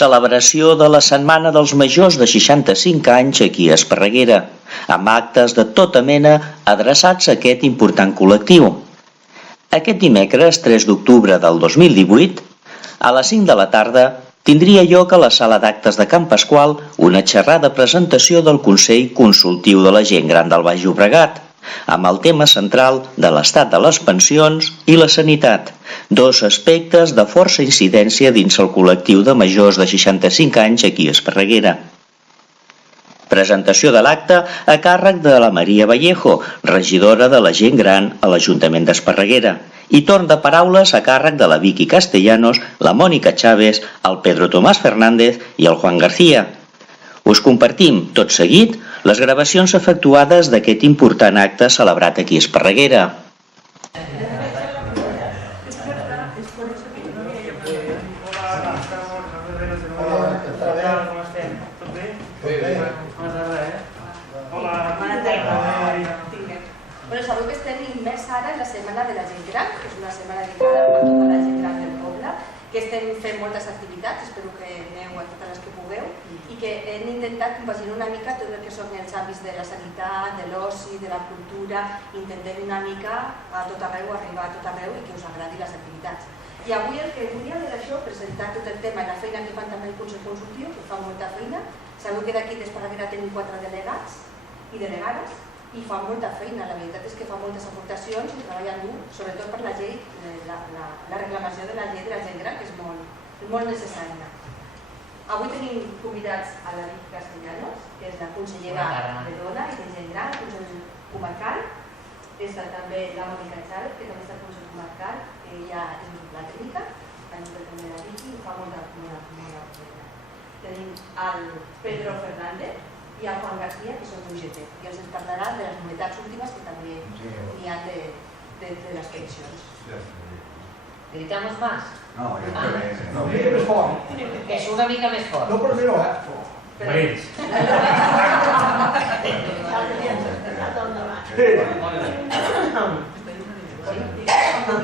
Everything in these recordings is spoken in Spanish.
Celebració de la Setmana dels Majors de 65 anys aquí a Esparreguera, amb actes de tota mena adreçats a aquest important col·lectiu. Aquest dimecres 3 d'octubre del 2018, a les 5 de la tarda, tindria lloc a la sala d'actes de Can Pasqual una xerrada presentació del Consell Consultiu de la Gent Gran del Baix Llobregat, amb el tema central de l'estat de les pensions i la sanitat, dos aspectes de força incidència dins el col·lectiu de majors de 65 anys aquí a Esparreguera. Presentació de l'acte a càrrec de la Maria Vallejo, regidora de la Gent Gran a l'Ajuntament d'Esparreguera, i torn de paraules a càrrec de la Vicky Castellanos, la Mònica Chávez, el Pedro Tomàs Fernández i el Juan García. Us compartim, tot seguit, les gravacions efectuades d'aquest important acte celebrat aquí a Esparreguera. Sabeu que estem immers ara en la Setmana de la Gent Gran, que és una setmana dedicada a tota la gent gran del poble, que estem fent moltes activitats, espero que aneu a totes les que pugueu, i que hem intentat compaginar una mica tot el que són els àmbits de la sanitat, de l'oci, de la cultura, intentem una mica a tot arreu, arribar a tot arreu i que us agradi les activitats. I avui el que volia era això, presentar tot el tema i la feina que fan també el Consell Consultiu, que fa molta feina. Sabeu que d'aquí d'Esparreguera tenim 4 delegats i delegades, i fa molta feina, la veritat és que fa moltes aportacions i treballen dur, sobretot per la llei, la reclamació de la llei de la gent gran, que és molt necessària. Avui tenim convidats a la Vicky Castellanos, que és la consellera de Dona i de Gent Gran, al Consell Comarcal. Està també la Mònica Chávez, que també està al Consell Comarcal, que ella és la tècnica, ajuda també la Vicky i fa molta feina. Tenim el Pedro Fernández i el Juan García, que són d'UGT, i els parlaran de les novetats últimes que també hi ha de les pensions. ¿Gritamos más? No, Es una mica més fort. no, però no,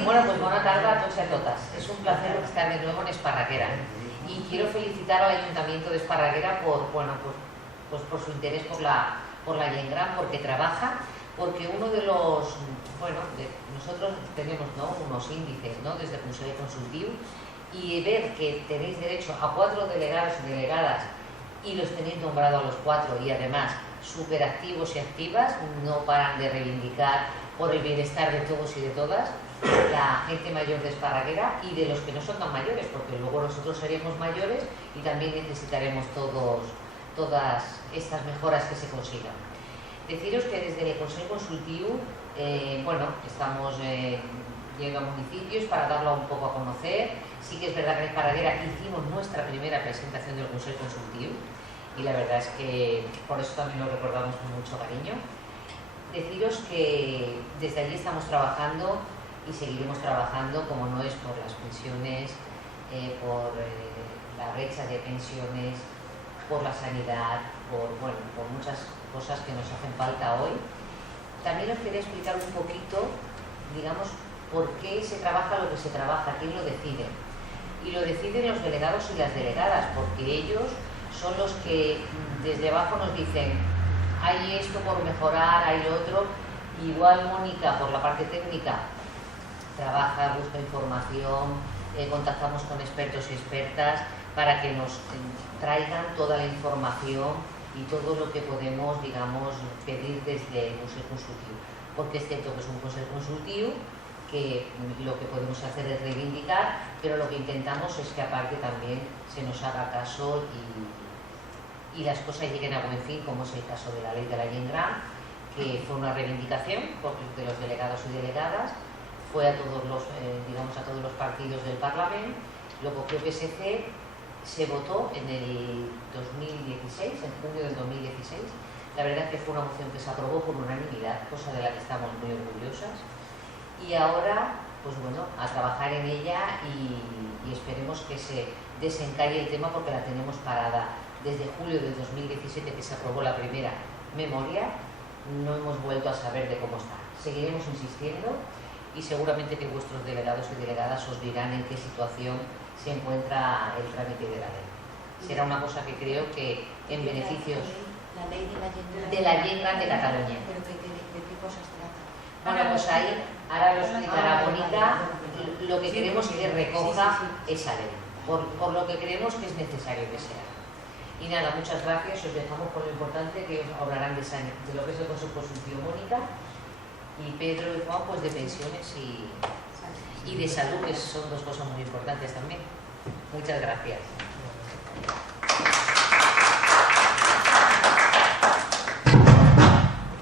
Bueno, pues buena tarde a todos y a todas. Es un placer estar de nuevo en Esparreguera. Y quiero felicitar al Ayuntamiento de Esparreguera por su interés por la Gent Gran, porque trabaja, porque uno de los, nosotros tenemos unos índices desde el Consejo Consultivo, y ver que tenéis derecho a 4 delegados y delegadas y los tenéis nombrados a los 4 y además súper activos y activas, no paran de reivindicar por el bienestar de todos y de todas, la gente mayor de Esparreguera y de los que no son tan mayores, porque luego nosotros seremos mayores y también necesitaremos todas estas mejoras que se consigan. Deciros que desde el Consejo Consultivo estamos yendo a municipios para darlo un poco a conocer. Sí que es verdad que en Esparreguera hicimos nuestra primera presentación del Consejo Consultivo y la verdad es que por eso también lo recordamos con mucho cariño. Deciros que desde allí estamos trabajando y seguiremos trabajando, como no es por las pensiones, por la brecha de pensiones, por la sanidad, por muchas cosas que nos hacen falta hoy. También os quería explicar un poquito, digamos, por qué se trabaja lo que se trabaja, quién lo decide. Y lo deciden los delegados y las delegadas, porque ellos son los que desde abajo nos dicen hay esto por mejorar, hay lo otro. Igual Mónica, por la parte técnica, trabaja, busca información, contactamos con expertos y expertas para que nos traigan toda la información y todo lo que podemos, digamos, pedir desde el Consejo Consultivo. Porque es cierto que es un Consejo Consultivo, que lo que podemos hacer es reivindicar, pero lo que intentamos es que aparte también se nos haga caso y las cosas lleguen a buen fin, como es el caso de la ley de la Gent Gran, que fue una reivindicación de los delegados y delegadas, fue a todos los, a todos los partidos del Parlamento, lo cogió PSC, se votó en el 2016, en junio del 2016. La verdad es que fue una moción que se aprobó por unanimidad, cosa de la que estamos muy orgullosas. Y ahora, a trabajar en ella y esperemos que se desencalle el tema porque la tenemos parada desde julio del 2017, que se aprobó la primera memoria. No hemos vuelto a saber de cómo está. Seguiremos insistiendo y seguramente que vuestros delegados y delegadas os dirán en qué situación se encuentra el trámite de la ley. será una cosa que creo que en beneficios de la gent gran de Cataluña. ¿Pero de qué cosas trata? Bueno, pues ahí, ahora lo explicará Mónica, lo que queremos que recoja esa ley, por lo que creemos que es necesario que sea. Y nada, muchas gracias, os dejamos con lo importante que os hablarán de lo que es el Consejo Consultivo Mónica, y Pedro y Juan pues de pensiones y de salud, que son dos cosas muy importantes también. Muchas gracias.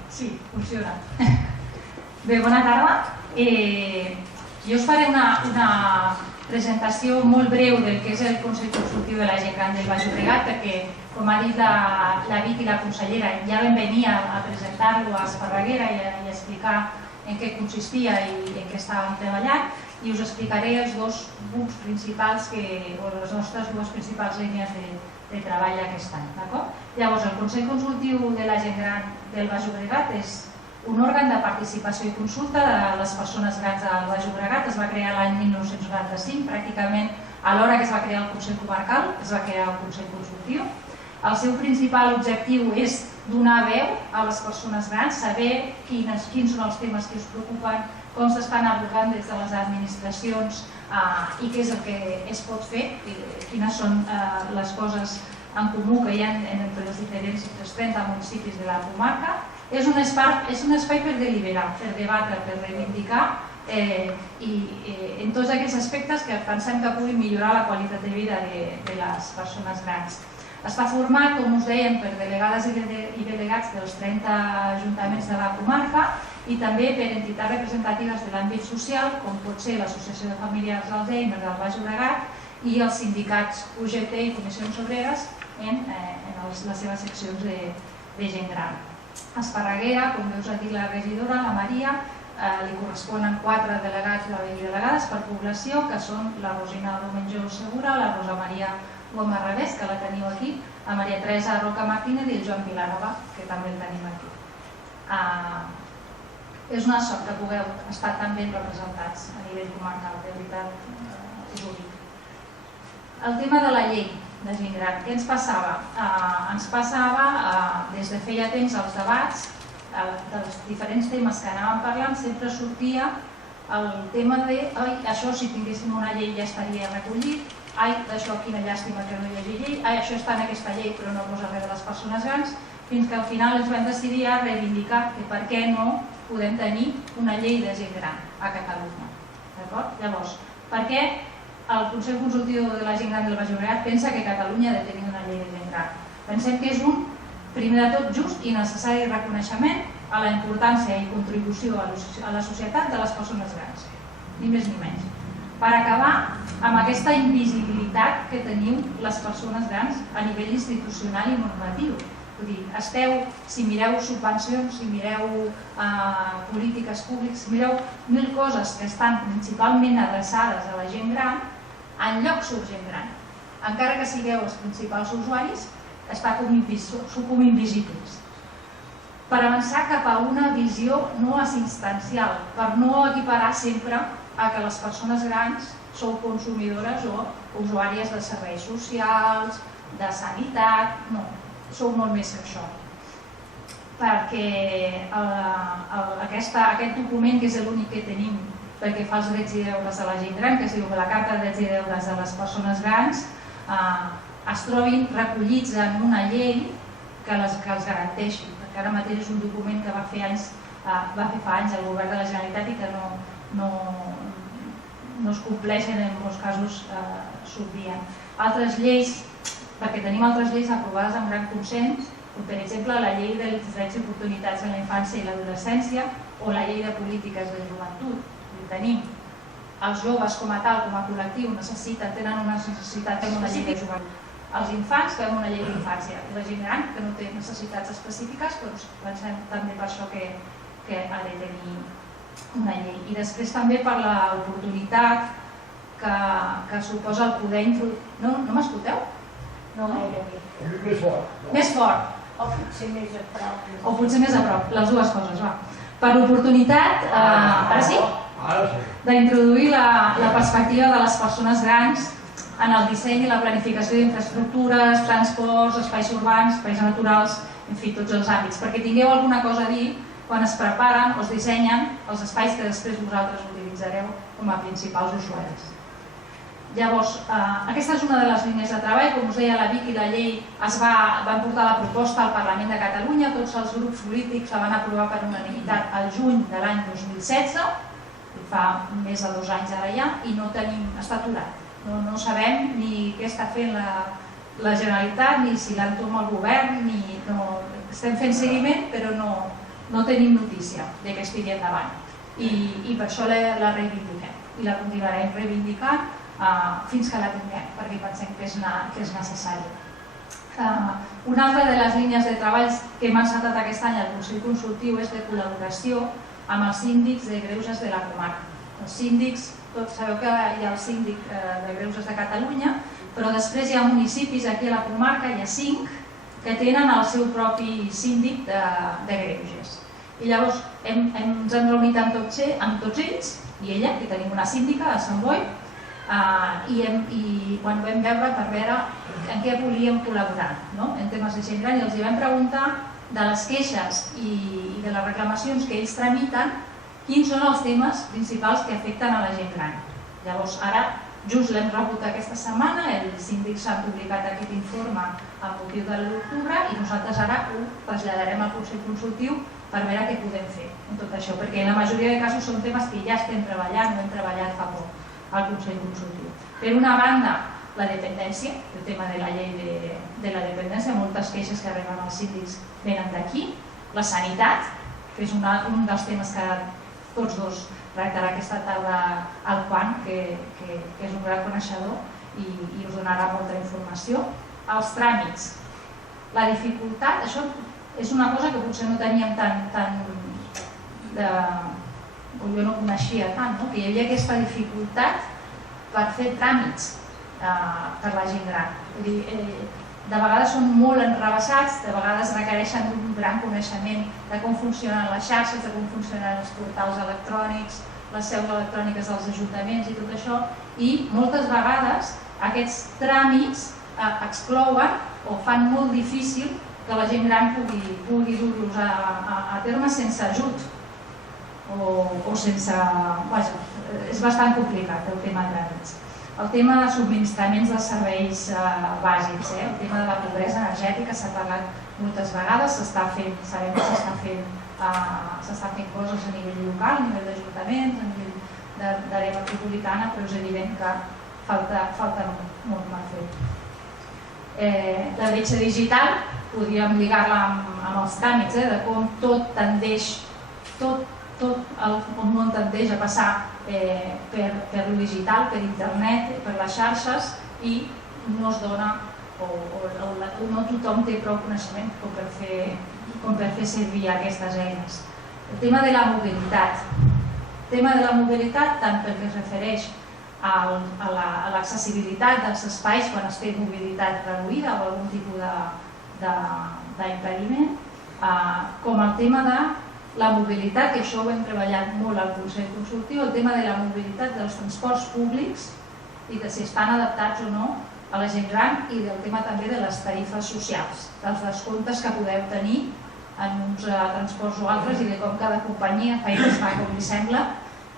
Sí, funciona. Bé, bona tarda. Jo us faré una presentació molt breu del que és el Consell Consultiu de la Gent Gran del Baix Llobregat, perquè, com ha dit la Vic i la consellera, ja vam venir a presentar-lo a Esparreguera i a explicar en què consistia i en què estàvem treballant, i us explicaré els dos grups principals, o les nostres dues principals línies de treball aquest any. Llavors, el Consell Consultiu de la Gent Gran del Baix Llobregat és un òrgan de participació i consulta de les persones grans del Baix Llobregat. Es va crear l'any 1995, pràcticament alhora que es va crear el Consell Comarcal, es va crear el Consell Consultiu. El seu principal objectiu és donar veu a les persones grans, saber quins són els temes que us preocupen, com s'estan abordant des de les administracions i què és el que es pot fer, quines són les coses en comú que hi ha entre els diferents 30 municipis de la comarca. És un espai per deliberar, per debatre, per reivindicar i en tots aquests aspectes que pensem que puguin millorar la qualitat de vida de les persones grans. Està format, com us dèiem, per delegades i delegats dels 30 ajuntaments de la comarca i també per entitats representatives de l'àmbit social, com pot ser l'Associació de Familiars d'Alzheimer del Baix Llobregat i els sindicats UGT i Comissions Obreres en les seves seccions de gent gran. A Esparreguera, com us ha dit la regidora, la Maria, li corresponen 4 delegats i delegades per població, que són la Rosina Domenjó Segura, la Rosa Maria Goma Revés, que la teniu aquí, la Maria Teresa Roca Martínez i el Joan Vilanova, que també el tenim aquí. És una sort que pugueu estar tan ben representats a nivell comarcal, de veritat, us ho dic. El tema de la llei de gent gran, què ens passava? Ens passava, des de feia temps, els debats dels diferents temes que anàvem parlant, sempre sortia el tema de això si tinguéssim una llei ja estaria recollit, d'això quina llàstima que no hi hagi llei, això està en aquesta llei però no posa res de les persones grans, fins que al final ens vam decidir a reivindicar que per què no podem tenir una llei de gent gran a Catalunya. Llavors, per què el Consell Consultiu de la Gent Gran del Baix Llobregat pensa que Catalunya ha de tenir una llei de gent gran? Pensem que és un, primer de tot, just i necessari reconeixement a la importància i contribució a la societat de les persones grans, ni més ni menys. Per acabar amb aquesta invisibilitat que teniu les persones grans a nivell institucional i normatiu. Vull dir, si mireu subvencions, si mireu polítiques públiques, si mireu mil coses que estan principalment adreçades a la gent gran, enlloc surt gent gran. Encara que sigueu els principals usuaris, sou com invisibles. Per avançar cap a una visió no assistencial, per no equiparar sempre a que les persones grans sou consumidores o usuàries de serveis socials, de sanitat, no. Sou molt més que això, perquè aquest document, que és l'únic que tenim perquè fa els drets i deures de la gent gran, que es diu la Carta de Drets i Deures de les Persones Grans, es trobin recollits en una llei que els garanteixi, perquè ara mateix és un document que va fer fa anys el govern de la Generalitat i que no es compleixen, en molts casos s'obvien. Altres lleis, perquè tenim altres lleis aprovades amb gran consens, com per exemple la llei dels drets i oportunitats en la infància i l'adolescència o la llei de polítiques de joventut. Tenim els joves com a tal, com a col·lectiu, tenen una necessitat en una llei de joventut. Els infants tenen una llei d'infància i la gent gran, que no té necessitats específiques, doncs pensem també per això que ha de tenir una llei. I després també per l'oportunitat que suposa el poder introduir... No m'escolteu? No? Més fort. Més fort. O potser més a prop. O potser més a prop, les dues coses, va. Per l'oportunitat, ara sí? Ara sí. D'introduir la perspectiva de les persones grans en el disseny i la planificació d'infraestructures, transports, espais urbans, espais naturals, en fi, tots els àmbits, perquè tingueu alguna cosa a dir quan es preparen o es dissenyen els espais que després vosaltres utilitzareu com a principals usuaris. Llavors, aquesta és una de les línies de treball. Com us deia, la Vic i la llei van portar la proposta al Parlament de Catalunya, tots els grups polítics la van aprovar per unanimitat al juny de l'any 2016, fa més de 2 anys ara ja, i no tenim, està aturat. No sabem ni què està fent la Generalitat, ni si l'entoma el govern, estem fent seguiment, però no tenim notícia de que estigui endavant. I per això la reivindiquem i la continuarem reivindicant fins que la tinguem, perquè pensem que és necessari. Una altra de les línies de treball que hem encetat aquest any al Consell Consultiu és de col·laboració amb els síndics de greuges de la comarca. Els síndics, tots sabeu que hi ha el síndic de greuges de Catalunya, però després hi ha municipis aquí a la comarca, hi ha 5, que tenen el seu propi síndic de greuges. I llavors ens hem reunit amb tots ells i ella, que tenim una síndica a Sant Boi, i quan vam veure per veure en què volíem col·laborar en temes de gent gran, i els vam preguntar de les queixes i de les reclamacions que ells tramiten, quins són els temes principals que afecten a la gent gran. Llavors ara just l'hem rebut aquesta setmana, els síndics han publicat aquest informe amb motiu de l'octubre i nosaltres ara ho traslladarem al Consell Consultiu per veure què podem fer amb tot això, perquè en la majoria de casos són temes que ja estem treballant o hem treballat fa poc al Consell Consultiu. Per una banda, la dependència, el tema de la llei de la dependència, moltes queixes que arriben als síndics venen d'aquí, la sanitat, que és un dels temes que tots dos tractarà aquesta tarda al Juan, que és un gran coneixedor i us donarà molta informació. Els tràmits, la dificultat, això és una cosa que potser no teníem o jo no coneixia tant, que hi havia aquesta dificultat per fer tràmits per la gent gran. De vegades són molt enrevessats, de vegades requereixen un gran coneixement de com funcionen les xarxes, de com funcionen els portals electrònics, les seus electròniques dels ajuntaments i tot això, i moltes vegades aquests tràmits exclouen o fan molt difícil que la gent gran pugui dur-los a terme sense ajut o sense... és bastant complicat el tema de tràmits. El tema de subministraments de serveis bàsics, el tema de la pobresa energètica s'ha parlat moltes vegades, sabem que s'està fent coses a nivell local, a nivell d'ajuntaments, a nivell d'àrea metropolitana, però és evident que falta molt per fer. La bretxa digital, podríem lligar-la amb els tràmits, de com tot tendeix, tot el món tendeix a passar per lo digital, per internet, per les xarxes, i no es dona o no tothom té prou coneixement com per fer servir aquestes eines. El tema de la mobilitat. El tema de la mobilitat, tant pel que es refereix a l'accessibilitat dels espais quan es té mobilitat reduïda o algun tipus d'impediment, com el tema de la mobilitat, que això ho hem treballat molt al Consell Consultiu, el tema de la mobilitat dels transports públics i de si estan adaptats o no a la gent gran, i del tema també de les tarifes socials, dels descomptes que podeu tenir en uns transports o altres i de com cada companyia fa i es fa com li sembla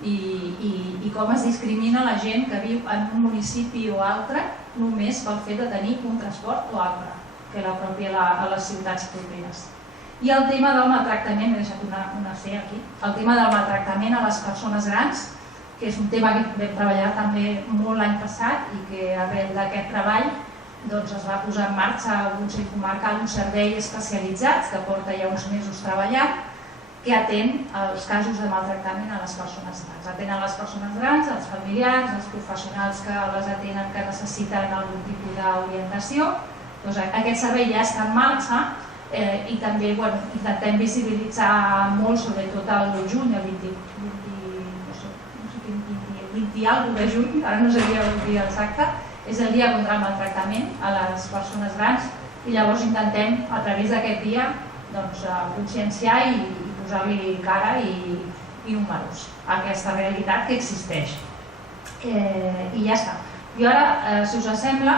i com es discrimina la gent que viu en un municipi o altre només pel fet de tenir un transport o altre que la pròpia a les ciutats properes. I el tema del maltractament, he deixat una C aquí, el tema del maltractament a les persones grans, que és un tema que vam treballar també molt l'any passat i que arrel d'aquest treball es va posar en marxa al Consell Comarcal un servei especialitzat que porta ja uns mesos treballant, que atén els casos de maltractament a les persones grans. Atenen les persones grans, els familiars, els professionals que les atenen que necessiten algun tipus d'orientació. Aquest servei ja està en marxa i també intentem visibilitzar molt, sobretot el juny, el 20 i alguna de juny, ara no sabia el dia exacte, és el dia contra el maltractament a les persones grans, i llavors intentem a través d'aquest dia conscienciar i posar-li cara i números a aquesta realitat que existeix. I ja està. Jo ara, si us sembla,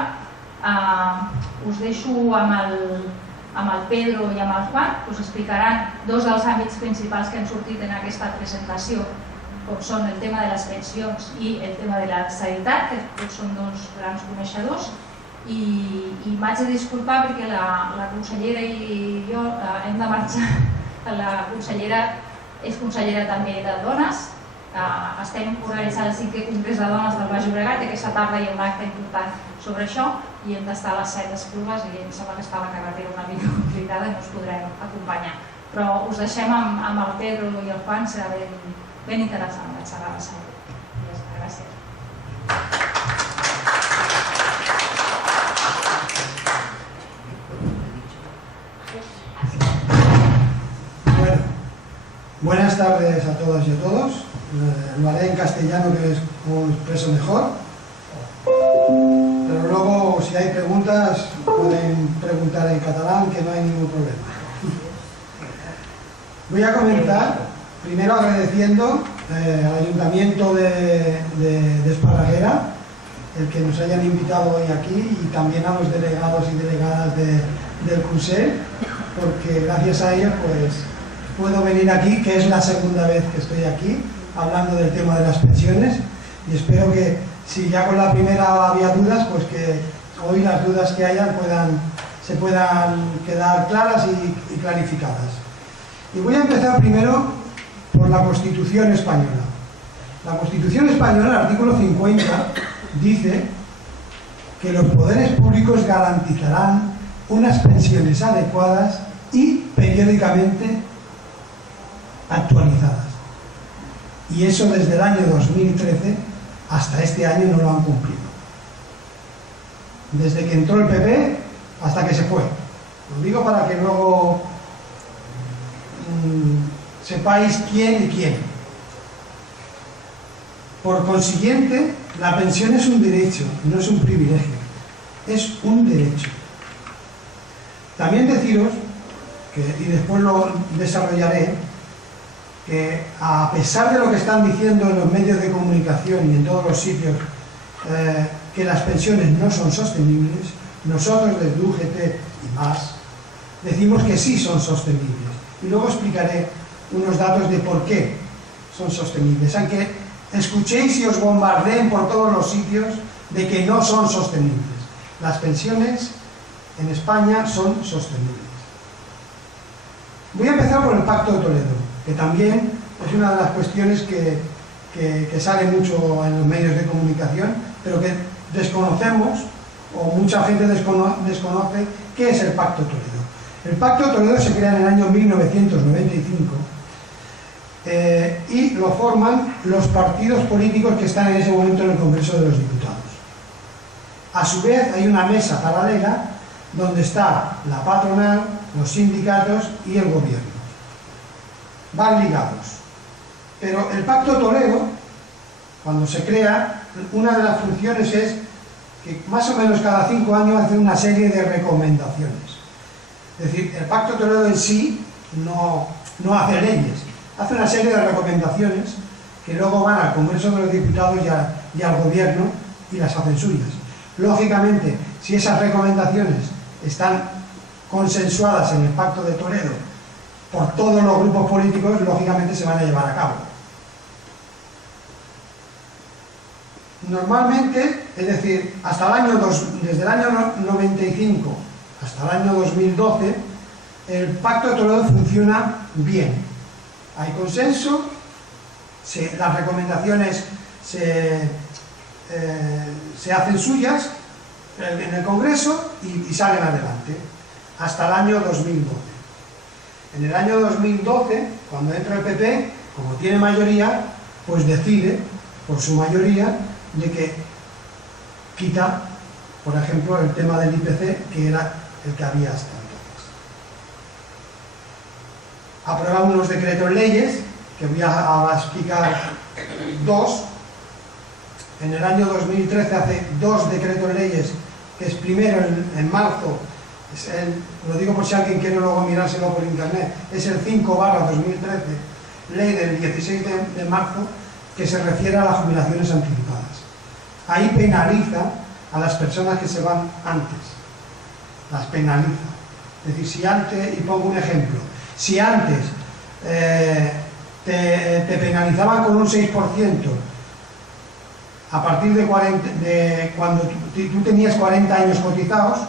us deixo amb el Pedro i amb el Juan, que us explicaran dos dels àmbits principals que han sortit en aquesta presentació, com són el tema de les pensions i el tema de la sanitat, que tots són dos grans coneixedors, i m'haig de disculpar perquè la consellera i jo hem de marxar. La consellera és consellera també de dones, estem organitzant el 5è Congrés de Dones del Baix Llobregat i aquesta tarda hi ha un acte important sobre això i hem d'estar a les 7 d'Esplugues i em sembla que està la carretera una mica complicada i no us podrem acompanyar. Però us deixem amb el Pedro i el Juan, serà ben interessant la xerrada segur. Gràcies. Buenas tardes a todas y a todos. Lo haré en castellano, que es como me expreso mejor. Pero luego, si hay preguntas, pueden preguntar en catalán, que no hay ningún problema. Voy a comenzar primero agradeciendo al Ayuntamiento de Esparraguera el que nos hayan invitado hoy aquí y también a los delegados y delegadas del Consell, porque gracias a ellos pues puedo venir aquí, que es la segunda vez que estoy aquí hablando del tema de las pensiones, y espero que si ya con la primera había dudas, pues que hoy las dudas que hayan se puedan quedar claras y clarificadas. Y voy a empezar primero por la Constitución española. La Constitución española, el artículo 50, dice que los poderes públicos garantizarán unas pensiones adecuadas y periódicamente actualizadas. Y eso desde el año 2013 hasta este año no lo han cumplido. Desde que entró el PP hasta que se fue. Lo digo para que luego sepáis quién y quién. Por consiguiente, la pensión es un derecho, no es un privilegio. Es un derecho. También deciros, y después lo desarrollaré, que a pesar de lo que están diciendo en los medios de comunicación y en todos los sitios, que las pensiones no son sostenibles, nosotros desde UGT y más decimos que sí son sostenibles. Y luego explicaré unos datos de por qué son sostenibles, aunque escuchéis y os bombardeen por todos los sitios de que no son sostenibles. Las pensiones en España son sostenibles. Voy a empezar por el Pacto de Toledo, que también es una de las cuestiones que sale mucho en los medios de comunicación, pero que desconocemos, o mucha gente desconoce, qué es el Pacto de Toledo. El Pacto de Toledo se crea en el año 1995 y lo forman los partidos políticos que están en ese momento en el Congreso de los Diputados. A su vez hay una mesa paralela donde está la patronal, los sindicatos y el gobierno. Van ligados. Pero el Pacto de Toledo, cuando se crea, una de las funciones es que más o menos cada 5 años hace una serie de recomendaciones. Es decir, el Pacto de Toledo en sí no hace leyes, hace una serie de recomendaciones que luego van al Congreso de los Diputados y al Gobierno y las hacen suyas. Lógicamente, si esas recomendaciones están consensuadas en el Pacto de Toledo por todos los grupos políticos, lógicamente se van a llevar a cabo. Normalmente, es decir, desde el año 95 hasta el año 2012, el Pacto de Toledo funciona bien. Hay consenso, las recomendaciones se hacen suyas en el Congreso y salen adelante, hasta el año 2012. En el año 2012, cuando entra el PP, como tiene mayoría, pues decide, por su mayoría, de que quita, por ejemplo, el tema del IPC, que era el que había hasta entonces. Aprueba unos decretos leyes, que voy a explicar dos. En el año 2013 hace 2 decretos leyes, que es primero en marzo, lo digo por si alguien quiere luego mirárselo por internet, es el 5/2013, ley del 16 de marzo, que se refiere a las jubilaciones anticipadas. ahí penaliza a las personas que se van antes, las penaliza. Es decir, si antes, y pongo un ejemplo, si antes te penalizaban con un 6% a partir de cuando tú tenías 40 años cotizados,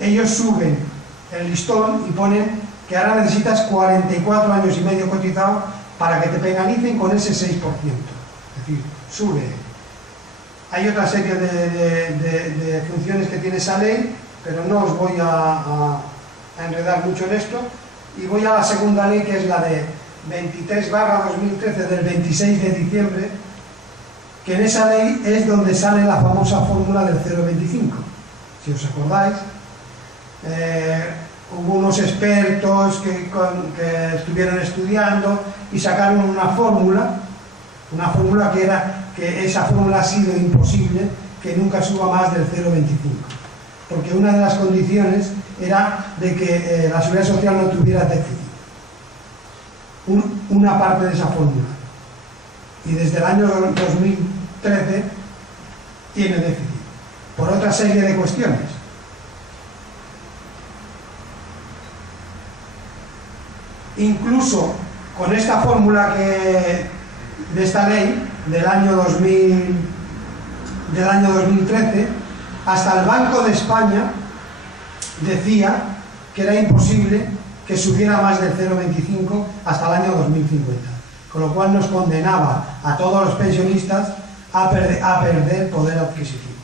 ellos suben el listón y ponen que ahora necesitas 44 años y medio cotizados para que te penalicen con ese 6%. Es decir, sube. Hay otra serie de funciones que tiene esa ley, pero no os voy a enredar mucho en esto, y voy a la segunda ley, que es la de 23/2013 del 26 de diciembre, que en esa ley es donde sale la famosa fórmula del 0,25. Si os acordáis, hubo unos expertos que estuvieron estudiando y sacaron una fórmula que era que esa fórmula ha sido imposible que nunca suba más del 0,25, porque una de las condiciones era de que la Seguridad Social no tuviera déficit, una parte de esa fórmula, y desde el año 2013 tiene déficit, por otra serie de cuestiones. Incluso con esta fórmula de esta ley del año 2013, hasta el Banco de España decía que era imposible que subiera más del 0,25 hasta el año 2050, con lo cual nos condenaba a todos los pensionistas a perder poder adquisitivo.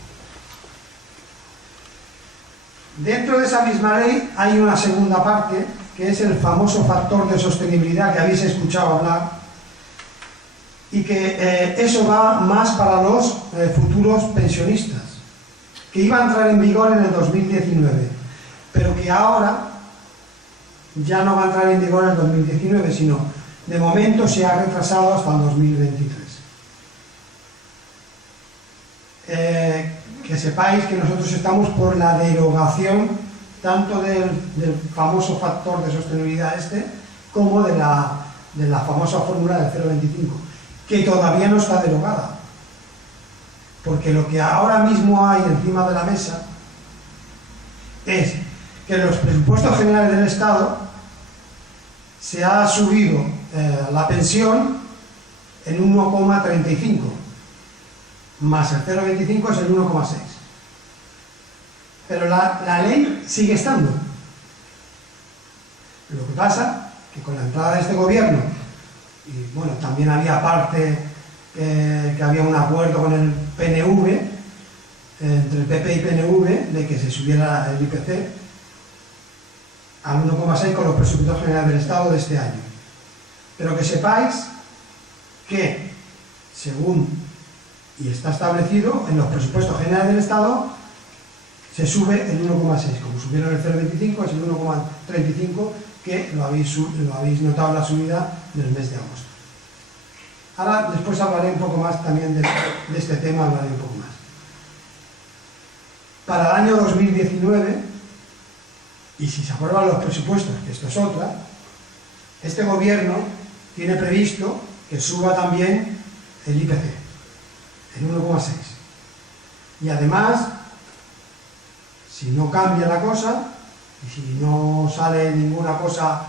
Dentro de esa misma ley hay una segunda parte, que es el famoso factor de sostenibilidad que habéis escuchado hablar, y que eso va más para los futuros pensionistas, que iba a entrar en vigor en el 2019, pero que ahora ya no va a entrar en vigor en el 2019, sino de momento se ha retrasado hasta el 2023. Que sepáis que nosotros estamos por la derogación tanto del famoso factor de sostenibilidad como de la famosa fórmula del 0,25, que todavía no está derogada, porque lo que ahora mismo hay encima de la mesa es que en los presupuestos generales del Estado se ha subido la pensión en 1,35, más el 0,25 es el 1,6. Pero la ley sigue estando. Lo que pasa que con la entrada de este gobierno, y bueno, también había parte que había un acuerdo con el PNV, entre el PP y PNV, de que se subiera el IPC al 1,6 con los presupuestos generales del Estado de este año. Pero que sepáis que, según y está establecido, en los presupuestos generales del Estado se sube el 1,6, como subieron el 0,25 es el 1,35, que lo habéis notado en la subida del mes de agosto. Ahora, después hablaré un poco más también de este tema, hablaré un poco más. Para el año 2019, y si se aprueban los presupuestos, que esto es otra, este gobierno tiene previsto que suba también el IPC, el 1,6. Y además, si no cambia la cosa, y si no sale ninguna cosa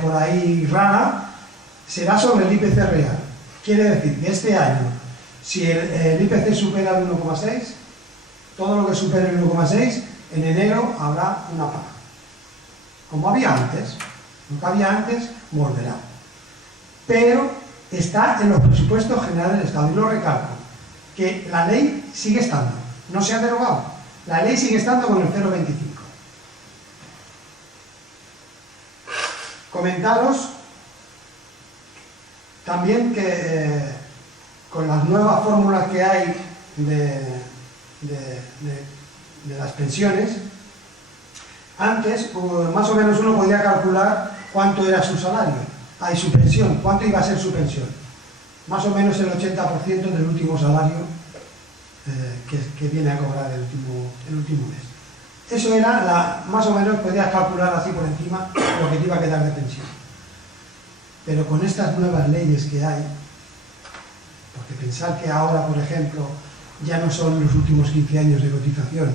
por ahí rara, será sobre el IPC real. Quiere decir que este año, si el IPC supera el 1,6, todo lo que supere el 1,6, en enero habrá una paga. Como había antes, lo que había antes volverá. Pero está en los presupuestos generales del Estado, y lo recalco, que la ley sigue estando, no se ha derogado. La ley sigue estando con el 0,25. Comentaros también que con las nuevas fórmulas que hay de las pensiones, antes más o menos uno podía calcular cuánto era su salario, su pensión, cuánto iba a ser su pensión. Más o menos el 80% del último salario que viene a cobrar el último mes. Eso era, más o menos podías calcular así por encima lo que te iba a quedar de pensión. Pero con estas nuevas leyes que hay, porque pensar que ahora, por ejemplo, ya no son los últimos 15 años de cotización,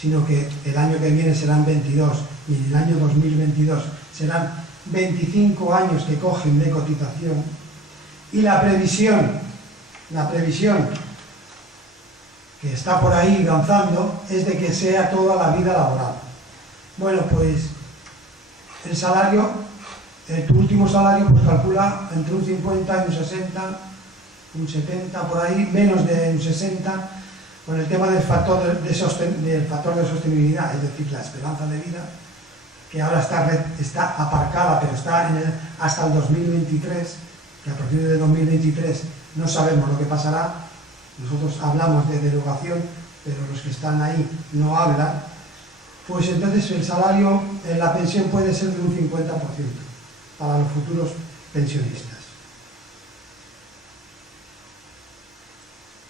sino que el año que viene serán 22 y en el año 2022 serán 25 años que cogen de cotización, y la previsión que está por ahí danzando es de que sea toda la vida laboral. Bueno, pues el salario, tu último salario, pues calcula entre un 50 y un 60, un 70 por ahí, menos de un 60, con el tema del factor de sostenibilidad, es decir, la esperanza de vida, que ahora está aparcada, pero está hasta el 2023, que a partir de 2023 no sabemos lo que pasará. Nosotros hablamos de derogación, pero los que están ahí no hablan. Pues entonces el salario, la pensión puede ser de un 50% para los futuros pensionistas.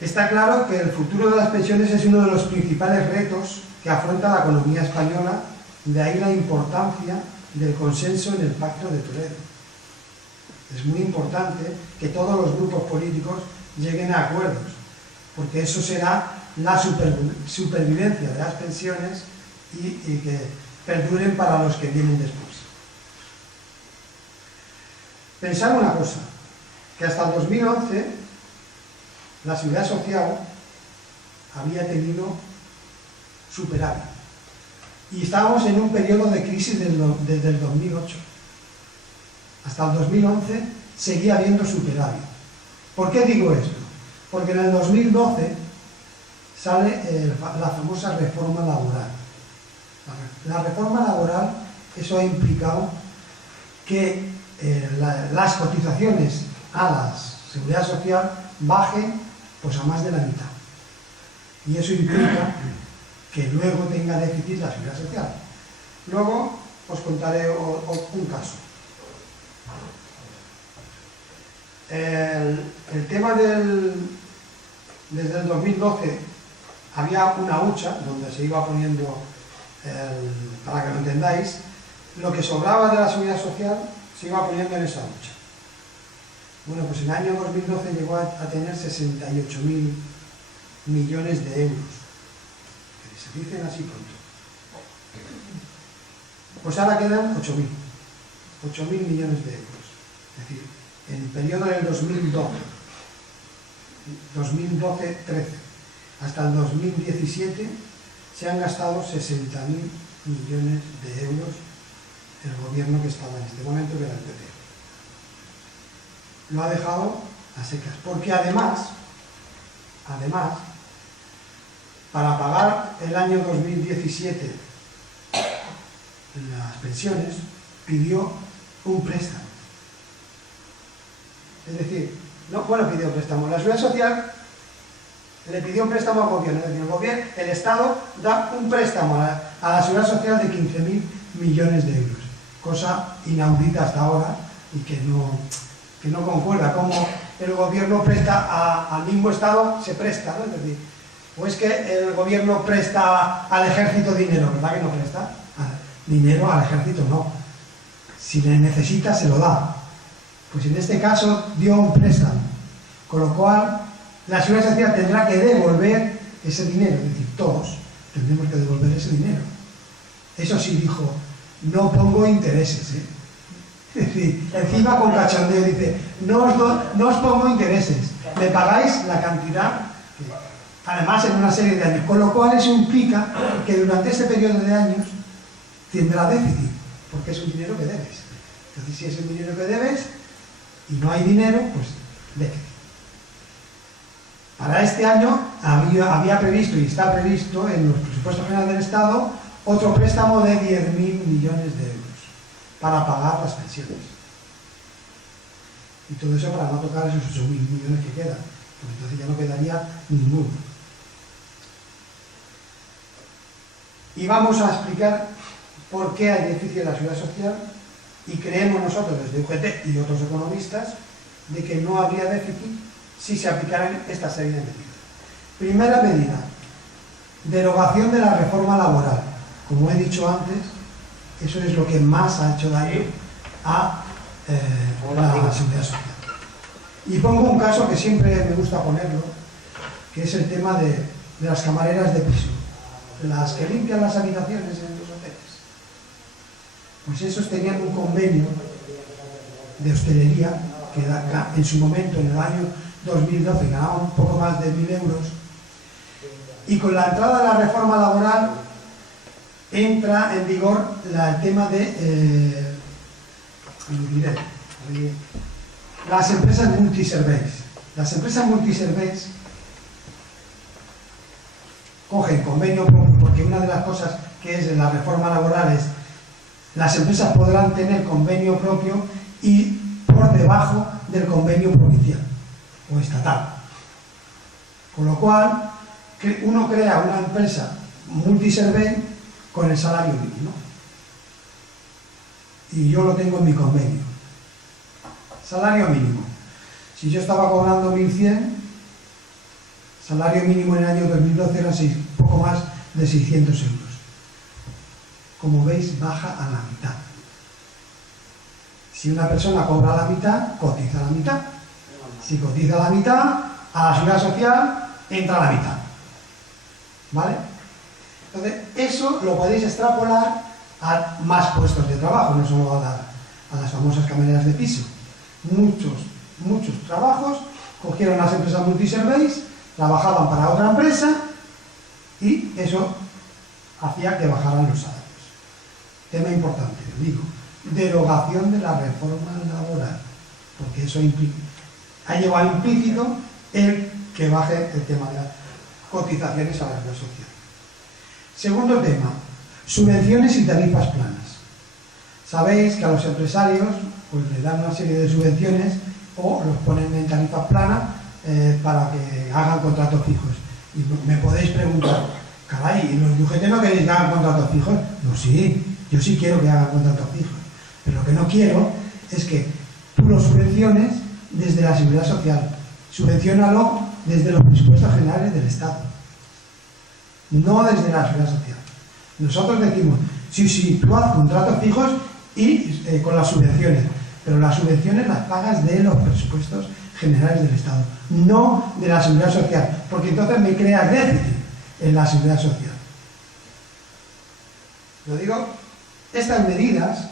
Está claro que el futuro de las pensiones es uno de los principales retos que afronta la economía española, de ahí la importancia del consenso en el Pacto de Toledo. Es muy importante que todos los grupos políticos lleguen a acuerdos, porque eso será la supervivencia de las pensiones y que perduren para los que vienen después. Pensad una cosa, que hasta el 2011 la Seguridad Social había tenido superávit y estábamos en un periodo de crisis desde el 2008. Hasta el 2011 seguía habiendo superávit. ¿Por qué digo esto? Porque en el 2012 sale la famosa reforma laboral. La reforma laboral, eso ha implicado que las cotizaciones a la Seguridad Social bajen pues a más de la mitad. Y eso implica que luego tenga déficit la Seguridad Social. Luego os contaré un caso. El tema desde el 2012 había una hucha donde se iba poniendo, para que lo entendáis, lo que sobraba de la Seguridad Social se iba poniendo en esa hucha. Bueno, pues en el año 2012 llegó a tener 68.000 millones de euros, que se dicen así pronto. Pues ahora quedan 8.000 millones de euros. Es decir, en el periodo del 2012-13 hasta el 2017 se han gastado 60.000 millones de euros el gobierno que estaba en este momento, que era el PP. Lo ha dejado a secas, porque además, para pagar el año 2017 las pensiones, pidió un préstamo. Es decir, pidió préstamo. La Seguridad Social le pidió un préstamo al gobierno, es decir, el Estado da un préstamo a la Seguridad Social de 15.000 millones de euros, cosa inaudita hasta ahora y que no concuerda. Como el gobierno presta al mismo Estado, se presta, ¿no? Es decir, o es que el gobierno presta al ejército dinero, ¿verdad que no presta? Dinero al ejército no. Si le necesita, se lo da. Pues en este caso dio un préstamo, con lo cual la Seguridad Social tendrá que devolver ese dinero, es decir, todos tendremos que devolver ese dinero. Eso sí dijo, no pongo intereses, ¿eh? Es decir, encima con cachondeo dice, no os pongo intereses, me pagáis la cantidad, además en una serie de años, con lo cual eso implica que durante este periodo de años tendrá déficit, porque es un dinero que debes. Entonces, si es un dinero que debes y no hay dinero, pues déficit. Para este año había previsto y está previsto en los presupuestos generales del Estado otro préstamo de 10.000 millones de euros para pagar las pensiones. Y todo eso para no tocar esos 8.000 millones que quedan, porque entonces ya no quedaría ninguno. Y vamos a explicar por qué hay déficit en la Seguridad Social, y creemos nosotros desde UGT y otros economistas de que no habría déficit si se aplicaran esta serie de medidas. Primera medida, derogación de la reforma laboral. Como he dicho antes, eso es lo que más ha hecho daño a la Seguridad Social. Y pongo un caso que siempre me gusta ponerlo, que es el tema de las camareras de piso, las que limpian las habitaciones en los hoteles. Pues esos tenían un convenio de hostelería que en su momento, en el año 2012, ganaba un poco más de 1.000 euros, y con la entrada de la reforma laboral entra en vigor el tema de las empresas multiservice. Las empresas multiservice cogen convenio propio, porque una de las cosas que es en la reforma laboral es las empresas podrán tener convenio propio y por debajo del convenio provincial o estatal. Con lo cual, uno crea una empresa multiservice con el salario mínimo. Y yo lo tengo en mi convenio. Salario mínimo. Si yo estaba cobrando 1.100, salario mínimo en el año 2012 era poco más de 600 euros. Como veis, baja a la mitad. Si una persona cobra la mitad, cotiza la mitad. Si cotiza la mitad, a la seguridad social entra la mitad. ¿Vale? Entonces, eso lo podéis extrapolar a más puestos de trabajo, no solo a las famosas camareras de piso. Muchos trabajos cogieron las empresas multiservice, trabajaban para otra empresa y eso hacía que bajaran los salarios. Tema importante, digo, derogación de la reforma laboral, porque eso ha llevado implícito el que baje el tema de las cotizaciones a la seguridad social. Segundo tema, subvenciones y tarifas planas. Sabéis que a los empresarios pues les dan una serie de subvenciones o los ponen en tarifas planas para que hagan contratos fijos. Y me podéis preguntar, caray, ¿y los UGT no queréis que hagan contratos fijos? No, sí, yo sí quiero que hagan contratos fijos. Pero lo que no quiero es que tú los subvenciones desde la seguridad social. Subvenciónalo desde los presupuestos generales del Estado. No desde la seguridad social. Nosotros decimos, sí, tú haz contratos fijos y con las subvenciones, pero las subvenciones las pagas de los presupuestos generales del Estado, no de la seguridad social, porque entonces me creas déficit en la seguridad social. Lo digo, estas medidas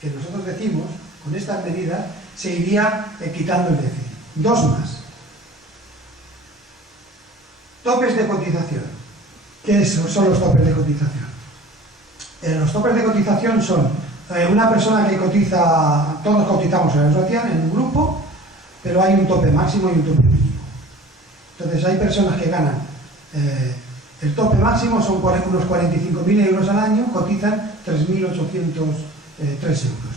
que nosotros decimos, con estas medidas se iría quitando el déficit. Dos más. Topes de cotización. ¿Qué son los topes de cotización? Los topes de cotización son una persona que cotiza, todos cotizamos en la social, en un grupo, pero hay un tope máximo y un tope mínimo. Entonces hay personas que ganan, el tope máximo son unos 45.000 euros al año, cotizan 3.803 euros.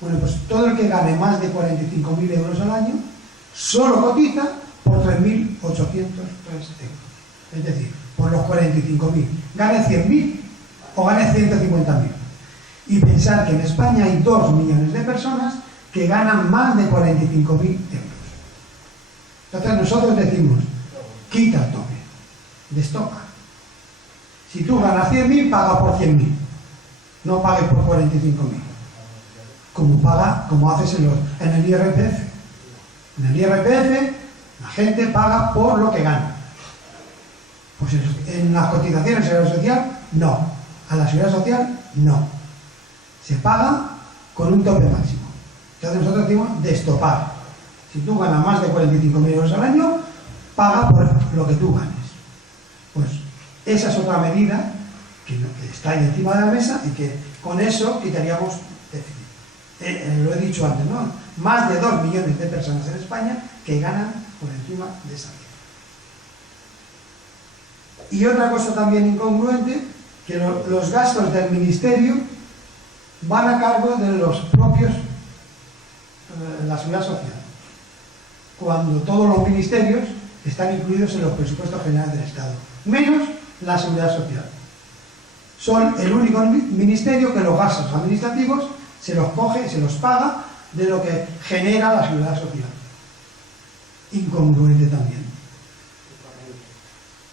Bueno, pues todo el que gane más de 45.000 euros al año, solo cotiza por 3.803 euros. Es decir, por los 45.000. Gane 100.000 o gane 150.000. Y pensar que en España hay 2 millones de personas que ganan más de 45.000 euros. Entonces nosotros decimos, quita el tope, destoca. Si tú ganas 100.000, paga por 100.000. No pagues por 45.000. Como haces en el IRPF. En el IRPF la gente paga por lo que gana. Pues en las cotizaciones a la seguridad social, no. A la seguridad social, no. Se paga con un tope máximo. Entonces nosotros decimos destopar. Si tú ganas más de 45.000 euros al año, paga por lo que tú ganes. Pues esa es otra medida que está ahí encima de la mesa y que con eso quitaríamos déficit. Lo he dicho antes, ¿no? Más de 2 millones de personas en España que ganan por encima de esa cifra. Y otra cosa también incongruente, que los gastos del ministerio van a cargo de los propios, la seguridad social, cuando todos los ministerios están incluidos en los presupuestos generales del Estado, menos la seguridad social. Son el único ministerio que los gastos administrativos se los coge, se los paga de lo que genera la seguridad social. Incongruente también.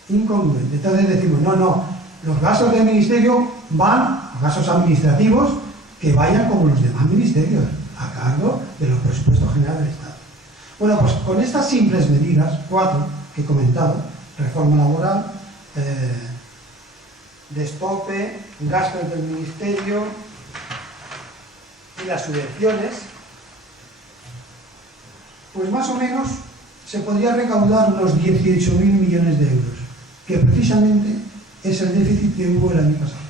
Incongruente. Entonces decimos, no, los gastos del ministerio van, los gastos administrativos, que vayan como los demás ministerios, a cargo de los presupuestos generales del Estado. Bueno, pues con estas simples medidas, 4, que he comentado, reforma laboral, destope, gastos del ministerio y las subvenciones, pues más o menos se podría recaudar unos 18.000 millones de euros, que precisamente es el déficit que hubo el año pasado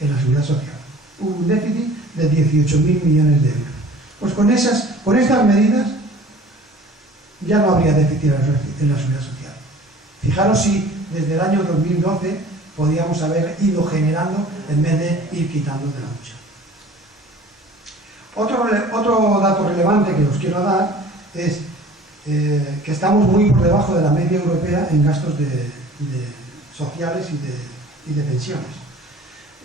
en la seguridad social. Hubo un déficit de 18.000 millones de euros. Pues con estas medidas ya no habría déficit en la seguridad social. Fijaros si desde el año 2012 podíamos haber ido generando en vez de ir quitando de la lucha. Otro dato relevante que os quiero dar es que estamos muy por debajo de la media europea en gastos sociales y de pensiones.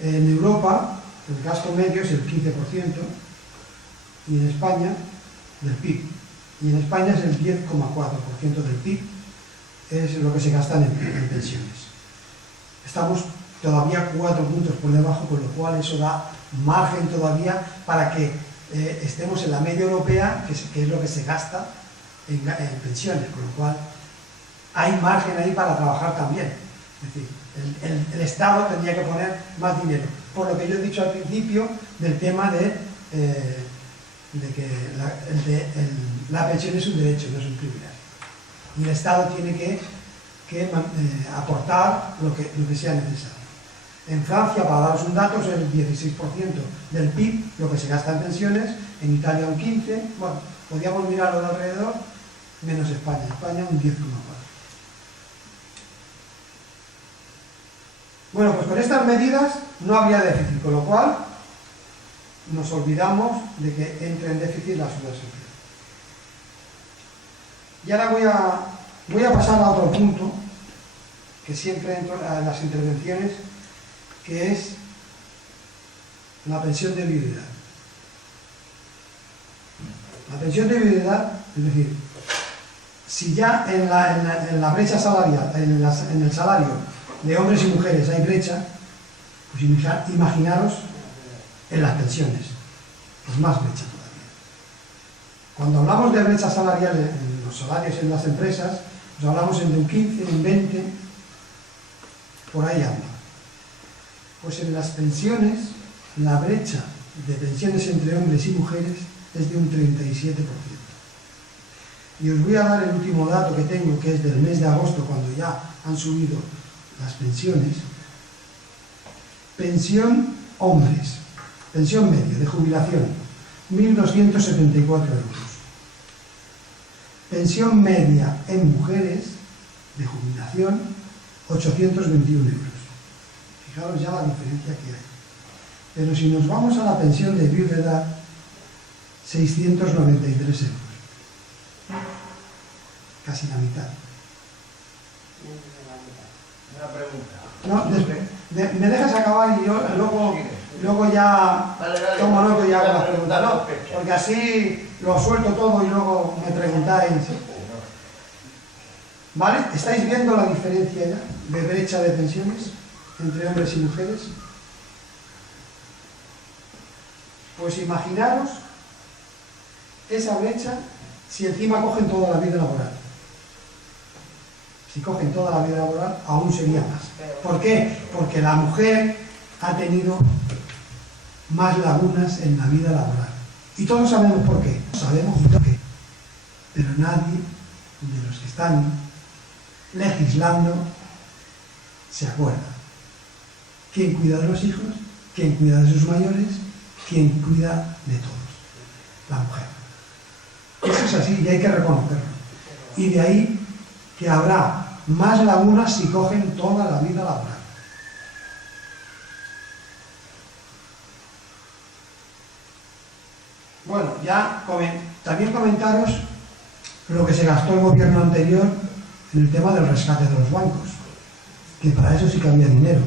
En Europa el gasto medio es el 15% y en España del PIB. Y en España es el 10,4% del PIB, es lo que se gasta en pensiones. Estamos todavía 4 puntos por debajo, con lo cual eso da margen todavía para que estemos en la media europea, que es lo que se gasta en pensiones, con lo cual hay margen ahí para trabajar también. Es decir, el Estado tendría que poner más dinero, por lo que yo he dicho al principio del tema de que la pensión es un derecho, no es un privilegio. Y el Estado tiene que aportar lo que sea necesario. En Francia, para daros un dato, es el 16% del PIB lo que se gasta en pensiones, en Italia un 15%, bueno, podríamos mirarlo de alrededor, menos España. España un 10,4%. Bueno, pues con estas medidas no habría déficit, con lo cual nos olvidamos de que entre en déficit la seguridad social. Y ahora voy a pasar a otro punto, que siempre entro en las intervenciones, que es la pensión de viudedad. La pensión de viudedad, es decir, si ya en la brecha salarial, en el salario de hombres y mujeres hay brecha, pues imaginaros en las pensiones, pues más brecha todavía. Cuando hablamos de brecha salarial en los salarios en las empresas, pues hablamos entre un 15, un 20, por ahí anda. Pues en las pensiones, la brecha de pensiones entre hombres y mujeres es de un 37%. Y os voy a dar el último dato que tengo, que es del mes de agosto, cuando ya han subido las pensiones. Pensión hombres, pensión media de jubilación, 1.274 euros. Pensión media en mujeres de jubilación, 821 euros. Fijaros ya la diferencia que hay. Pero si nos vamos a la pensión de viudedad, 693 euros. Casi la mitad. Una pregunta. No, me dejas acabar y yo luego ya tomo nota y hago las preguntas. No, porque así lo suelto todo y luego me preguntáis. ¿Vale? ¿Estáis viendo la diferencia ya de brecha de pensiones entre hombres y mujeres? Pues imaginaros esa brecha si encima cogen toda la vida laboral. Si cogen toda la vida laboral, aún sería más. ¿Por qué? Porque la mujer ha tenido más lagunas en la vida laboral. Y todos sabemos por qué. Sabemos por qué. Pero nadie de los que están legislando se acuerda. ¿Quién cuida de los hijos? ¿Quién cuida de sus mayores? ¿Quién cuida de todos? La mujer. Eso es así y hay que reconocerlo. Y de ahí que habrá más lagunas si cogen toda la vida laboral. Bueno, ya también comentaros lo que se gastó el gobierno anterior en el tema del rescate de los bancos, que para eso sí que había dinero.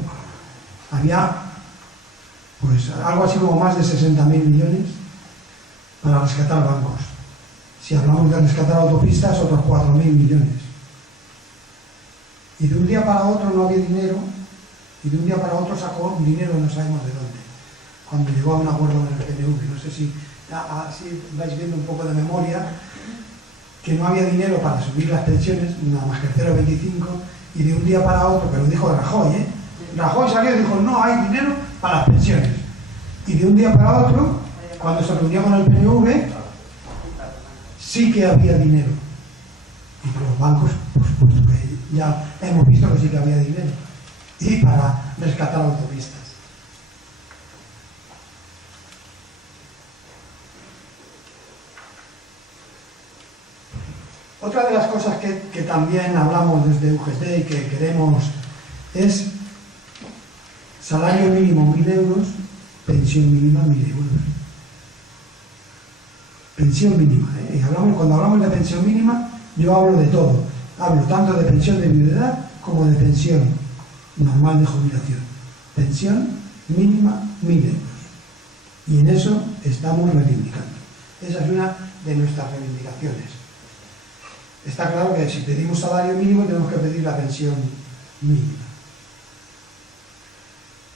Había pues algo así como más de 60.000 millones para rescatar bancos. Si hablamos de rescatar autopistas, otros 4.000 millones. Y de un día para otro no había dinero, y de un día para otro sacó dinero no sabemos de dónde, cuando llegó a un acuerdo con el PNV. No sé si vais viendo un poco de memoria, que no había dinero para subir las pensiones, nada más que el 0,25, y de un día para otro, pero dijo Rajoy, Rajoy salió y dijo, no hay dinero para las pensiones. Y de un día para otro, cuando se reunió con el PNV, sí que había dinero. Y los bancos, por supuesto que ya hemos visto que sí que había dinero. Y para rescatar autopistas. Otra de las cosas que también hablamos desde UGT y que queremos es salario mínimo 1.000 euros, pensión mínima 1.000 euros. Pensión mínima, ¿eh? Y cuando hablamos de pensión mínima, yo hablo de todo. Hablo tanto de pensión de viudedad como de pensión normal de jubilación. Pensión mínima 1.000 euros. Y en eso estamos reivindicando. Esa es una de nuestras reivindicaciones. Está claro que si pedimos salario mínimo tenemos que pedir la pensión mínima.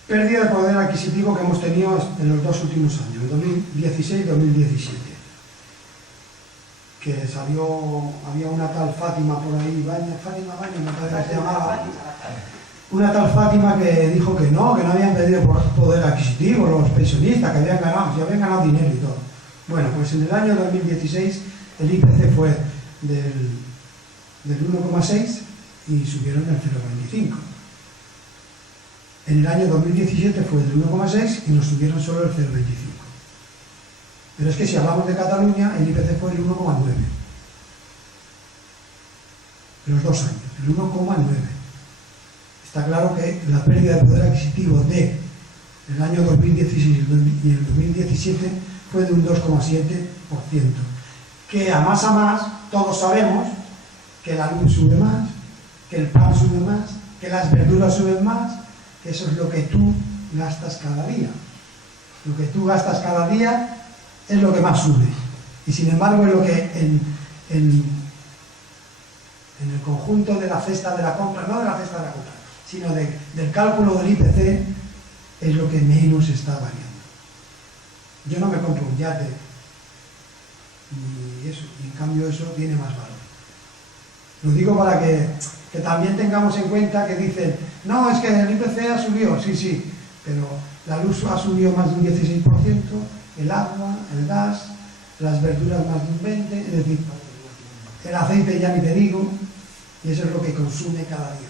Pérdida de poder adquisitivo que hemos tenido en los 2 últimos años, 2016 y 2017. Que salió, había una tal Fátima por ahí, Fátima Baña, me parece que se llamaba, una tal Fátima que dijo que no habían perdido poder adquisitivo los pensionistas, que habían ganado dinero y todo. Bueno, pues en el año 2016 el IPC fue del 1,6 y subieron el 0,25. En el año 2017 fue del 1,6 y nos subieron solo el 0,25. Pero es que si hablamos de Cataluña, el IPC fue el 1,9. Los 2 años, el 1,9. Está claro que la pérdida de poder adquisitivo de el año 2016 y el 2017 fue de un 2,7%. Que a más todos sabemos que la luz sube más, que el pan sube más, que las verduras suben más, que eso es lo que tú gastas cada día. Lo que tú gastas cada día es lo que más sube. Y sin embargo es lo que en el conjunto de la cesta de la compra, no de la cesta de la compra, sino del cálculo del IPC, es lo que menos está variando. Yo no me compro un yate, y en cambio eso tiene más valor. Lo digo para que también tengamos en cuenta que dicen, no, es que el IPC ha subido, sí, pero la luz ha subido más de un 16%, el agua, el gas, las verduras más de un 20%, es decir, el aceite ya ni te digo, y eso es lo que consume cada día.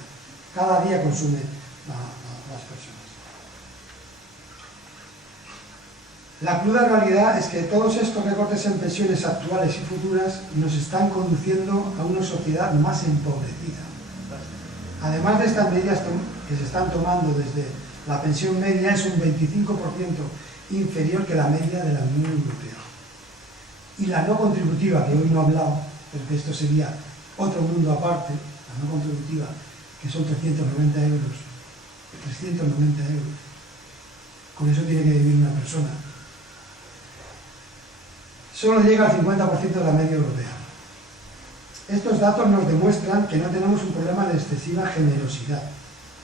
Cada día consume las personas. La cruda realidad es que todos estos recortes en pensiones actuales y futuras nos están conduciendo a una sociedad más empobrecida. Además de estas medidas que se están tomando desde la pensión media es un 25% inferior que la media de la Unión Europea. Y la no contributiva, que hoy no he hablado, porque esto sería otro mundo aparte, la no contributiva, que son 390 euros. 390 euros. Con eso tiene que vivir una persona. Solo llega al 50% de la media europea. Estos datos nos demuestran que no tenemos un problema de excesiva generosidad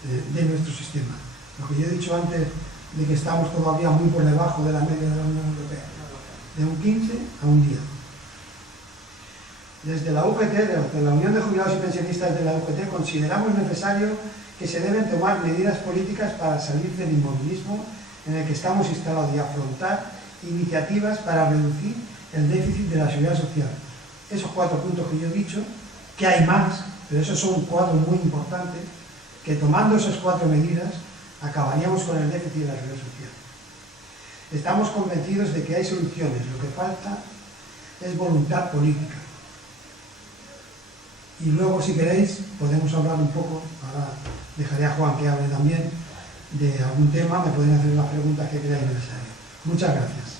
de nuestro sistema. Lo que yo he dicho antes de que estamos todavía muy por debajo de la media de la Unión Europea. De un 15 a un 10. Desde la UGT, de la Unión de Jubilados y Pensionistas de la UGT, consideramos necesario que se deben tomar medidas políticas para salir del inmovilismo en el que estamos instalados y afrontar iniciativas para reducir el déficit de la seguridad social. Esos 4 puntos que yo he dicho, que hay más, pero esos son 4 muy importantes, que tomando esas 4 medidas acabaríamos con el déficit de la seguridad social. Estamos convencidos de que hay soluciones, lo que falta es voluntad política. Y luego, si queréis, podemos hablar un poco, ahora dejaré a Juan que hable también, de algún tema, me pueden hacer las preguntas que creáis necesarias. Muchas gracias.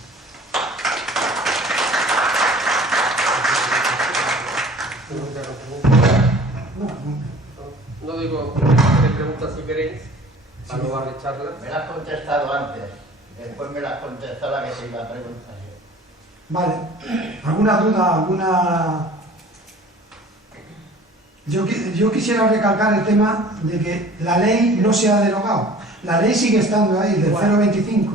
No digo que preguntas si queréis, para no darle charla. Me la has contestado antes, después me la has contestado la que te iba a preguntar yo. Vale. ¿Alguna duda? ¿Alguna...? Yo quisiera recalcar el tema de que la ley no se ha derogado. La ley sigue estando ahí, del 0,25.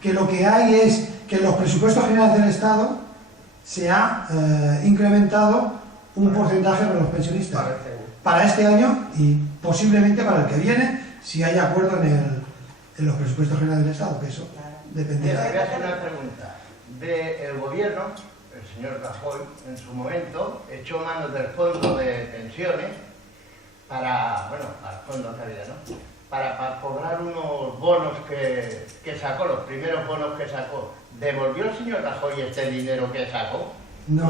Que lo que hay es que los presupuestos generales del Estado se ha incrementado un porcentaje para los pensionistas para este año y posiblemente para el que viene, si hay acuerdo en los presupuestos generales del Estado, que eso dependerá. Voy a hacer una pregunta. El gobierno, el señor Rajoy, en su momento, echó manos del fondo de pensiones para cobrar unos bonos que sacó, los primeros bonos que sacó. ¿Devolvió el señor Rajoy este dinero que sacó? No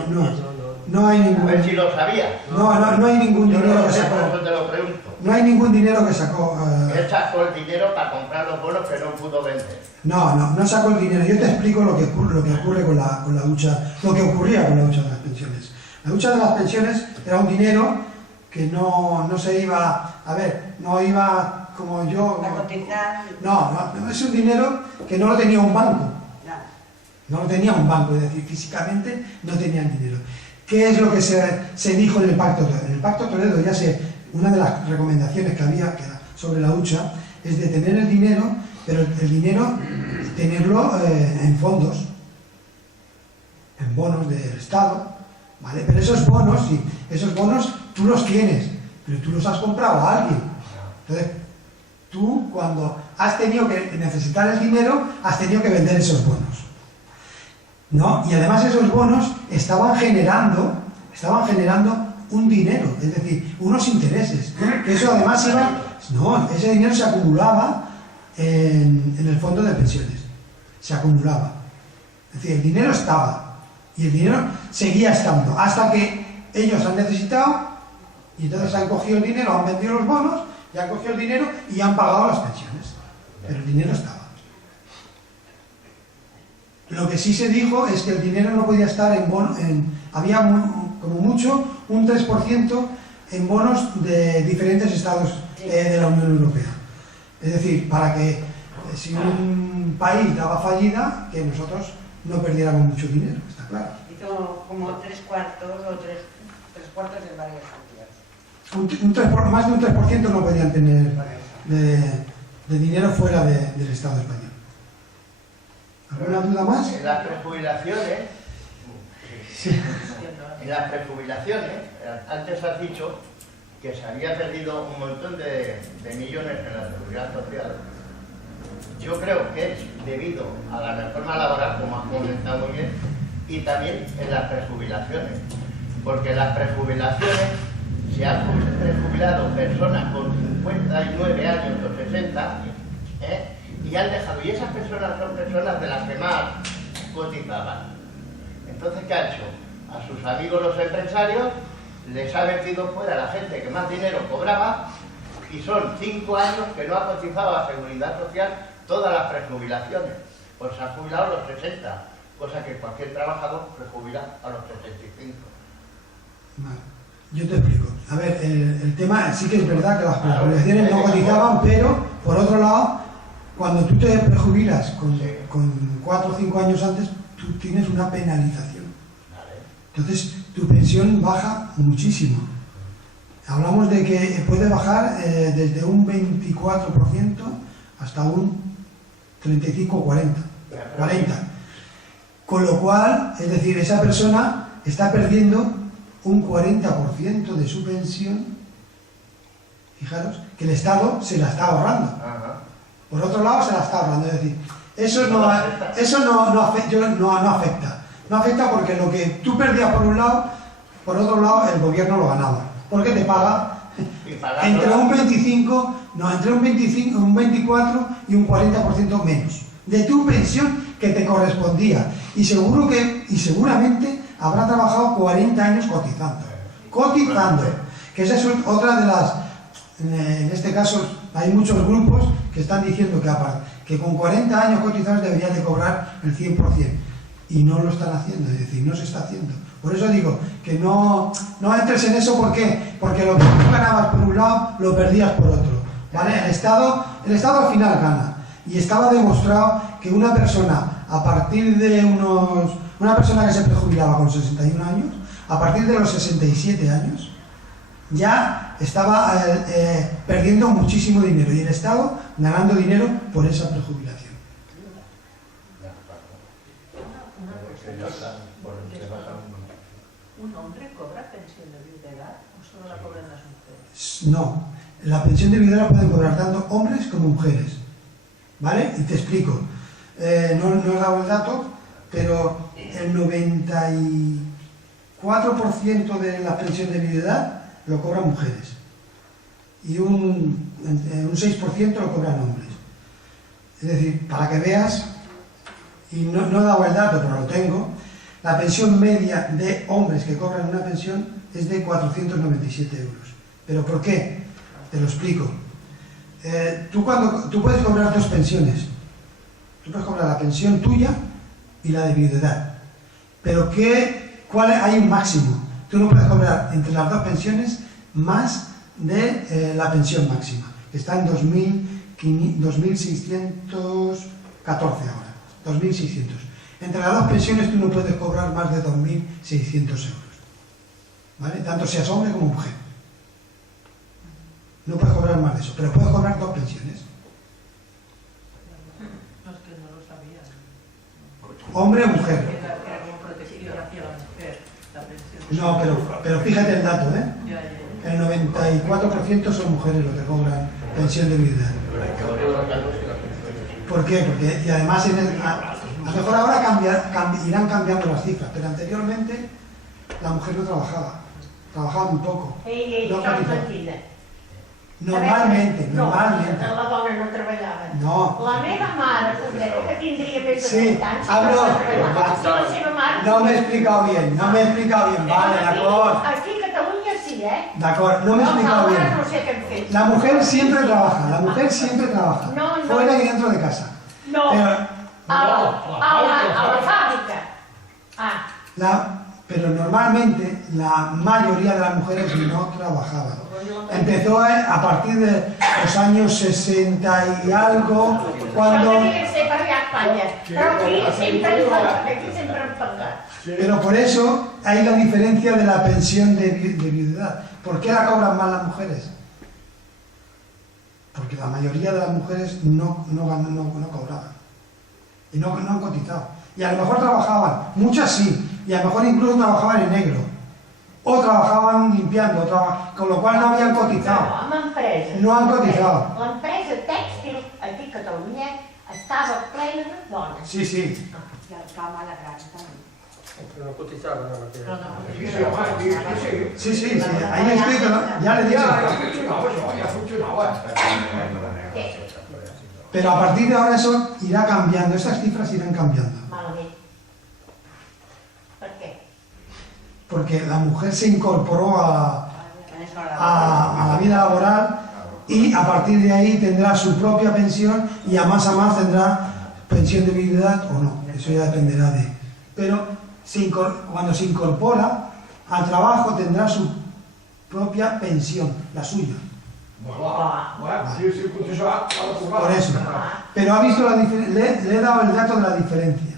hay ningún... A ver si lo sabía. No hay ningún dinero que sacó. Por eso te lo pregunto. No hay ningún dinero que sacó. Él sacó el dinero para comprar los bonos que no pudo vender. No sacó el dinero. Yo te explico lo que ocurre con la lucha, lo que ocurría con la lucha de las pensiones. La lucha de las pensiones era un dinero que no se iba, no iba como yo. A cotizar. No, es un dinero que no lo tenía un banco. No lo tenía un banco, es decir, físicamente no tenían dinero. ¿Qué es lo que se dijo en el Pacto Toledo? En el Pacto Toledo una de las recomendaciones que había que era sobre la hucha es de tener el dinero, pero el dinero tenerlo en fondos, en bonos del Estado, ¿vale? Pero esos bonos tú los tienes, pero tú los has comprado a alguien. Entonces, tú cuando has tenido que necesitar el dinero, has tenido que vender esos bonos. ¿No? Y además esos bonos estaban generando un dinero, es decir, unos intereses, que eso además ese dinero se acumulaba en el fondo de pensiones, se acumulaba. Es decir, el dinero estaba, y el dinero seguía estando, hasta que ellos han necesitado, y entonces han cogido el dinero, han vendido los bonos, y han cogido el dinero y han pagado las pensiones, pero el dinero estaba. Lo que sí se dijo es que el dinero no podía estar en bonos, había como mucho un 3% en bonos de diferentes estados de la Unión Europea. Es decir, para que si un país daba fallida, que nosotros no perdiéramos mucho dinero, está claro. Hizo como 3 cuartos o 3 cuartos en varias cantidades. Más de un 3% no podían tener de dinero fuera del Estado español. ¿Alguna duda más? En las prejubilaciones, antes has dicho que se había perdido un montón de millones en la seguridad social. Yo creo que es debido a la reforma laboral, como has comentado muy bien, y también en las prejubilaciones. Porque en las prejubilaciones se han prejubilado personas con 59 años o 60 años, y han dejado, y esas personas son personas de las que más cotizaban. Entonces, ¿qué ha hecho? A sus amigos los empresarios les ha metido fuera a la gente que más dinero cobraba, y son 5 años que no ha cotizado a la seguridad social todas las prejubilaciones. Pues se han jubilado a los 60, cosa que cualquier trabajador se jubila a los 65. Vale. Yo te explico. A ver, el tema sí que es verdad que las prejubilaciones no cotizaban, pero por otro lado, cuando tú te prejubilas con 4 o 5 años antes, tú tienes una penalización. Entonces, tu pensión baja muchísimo. Hablamos de que puede bajar desde un 24% hasta un 35-40%. Con lo cual, es decir, esa persona está perdiendo un 40% de su pensión, fijaros, que el Estado se la está ahorrando. Por otro lado, se la está ahorrando. Es decir, eso no afecta. No afecta porque lo que tú perdías por un lado, por otro lado, el gobierno lo ganaba. Porque te paga entre un 24 y un 40% menos de tu pensión que te correspondía. Y seguramente habrá trabajado 40 años cotizando. Que esa es otra de las... En este caso hay muchos grupos que están diciendo que con 40 años cotizados deberían de cobrar el 100%. Y no lo están haciendo, es decir, no se está haciendo. Por eso digo que no entres en eso. ¿Por qué? Porque lo que tú ganabas por un lado, lo perdías por otro. ¿Vale? El Estado al final gana. Y estaba demostrado que una persona, a partir de una persona que se prejubilaba con 61 años, a partir de los 67 años, ya estaba perdiendo muchísimo dinero. Y el Estado ganando dinero por esa prejubilación. pensión de viudedad o solo la cobran las mujeres? No, la pensión de viudedad la pueden cobrar tanto hombres como mujeres, ¿vale? Y te explico. No he dado el dato, pero el 94% de la pensión de viudedad lo cobran mujeres y un 6% lo cobran hombres. Es decir, para que veas, y no he dado el dato, pero lo tengo, la pensión media de hombres que cobran una pensión es de 497 euros. ¿Pero por qué? Te lo explico. Tú puedes cobrar dos pensiones. Tú puedes cobrar la pensión tuya y la de viudedad. Pero hay un máximo. Tú no puedes cobrar entre las dos pensiones más de la pensión máxima, que está en 2.614 ahora. 2.600. Entre las dos pensiones tú no puedes cobrar más de 2.600 euros. ¿Vale? Tanto seas hombre como mujer. No puedes cobrar más de eso, pero puedes cobrar dos pensiones. No, es que no lo sabía. Hombre o mujer. Era como protección hacia la mujer, la pensión. No, pero fíjate el dato, ¿eh? El 94% son mujeres los que cobran pensión de viudedad. ¿Por qué? Porque, y además, a lo mejor ahora irán cambiando las cifras, pero anteriormente la mujer no trabajaba muy poco. No cotizaba. Normalmente. La dona no treballava. No. La meva mare, que tindria més de Sí, 20 anys, hablo. la seva mare... No me he explicado bien, vale, d'acord. Aquí a Catalunya sí, D'acord, no me he explicado bien. No sé què hem fet. La mujer siempre trabaja, No. fuera y dentro de casa. No, Pero, a la fàbrica. pero normalmente la mayoría de las mujeres no trabajaban. Empezó a partir de los años 60 y algo, cuando... Pero por eso hay la diferencia de la pensión de viudedad. ¿Por qué la cobran más las mujeres? Porque la mayoría de las mujeres no cobraban. Y no han cotizado. Y a lo mejor trabajaban, muchas sí, y a lo mejor incluso trabajaban en negro. O trabajaban limpiando, con lo cual no habían cotizado. No han cotizado. L'empresa tèxtil aquí a Catalunya estava plena de dones. Sí. Y al camp a la granja también. Pero no cotizaban nada más. Sí, ahí escrito, ya le dije. Pero a partir de ahora eso irá cambiando, esas cifras irán cambiando. Malament. Per què? Porque la mujer se incorporó a la vida laboral y a partir de ahí tendrá su propia pensión y a más tendrá pensión de viudedad o no, eso ya dependerá de... Pero cuando se incorpora al trabajo tendrá su propia pensión, la suya. Por eso. Pero ha visto le he dado el dato de la diferencia.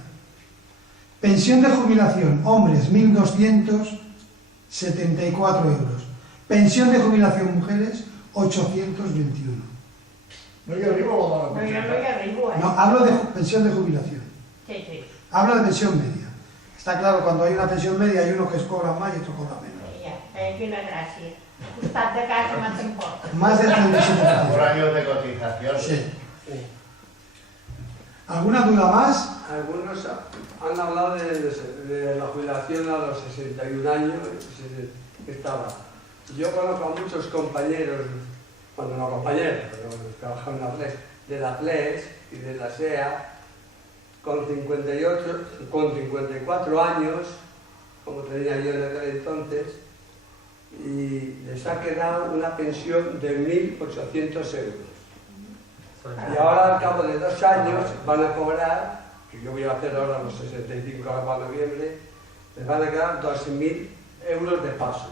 Pensión de jubilación, hombres, 1.274 euros. Pensión de jubilación, mujeres, 821. No hi arribo a la No, jo no hi arribo, No, hablo de pensión de jubilación. Sí. Hablo de pensión media. Está claro, cuando hay una pensión media hay unos que cobran más y otros cobran menos. Quina gràcia. Al costat de casa m'ha tampoc. Más del 37%. Por años de cotización. Sí. ¿Alguna duda más? Algunos han hablado de la jubilación a los 61 años, Yo conozco a muchos compañeros, bueno, no compañeros, pero trabajan de la PLES y de la SEA, con 54 años, como tenía yo en aquel entonces, y les ha quedado una pensión de 1.800 euros. Y ahora, al cabo de 2 años, van a cobrar, que yo voy a hacer ahora los 65 ahora para noviembre, les van a quedar 2.000 euros de paso.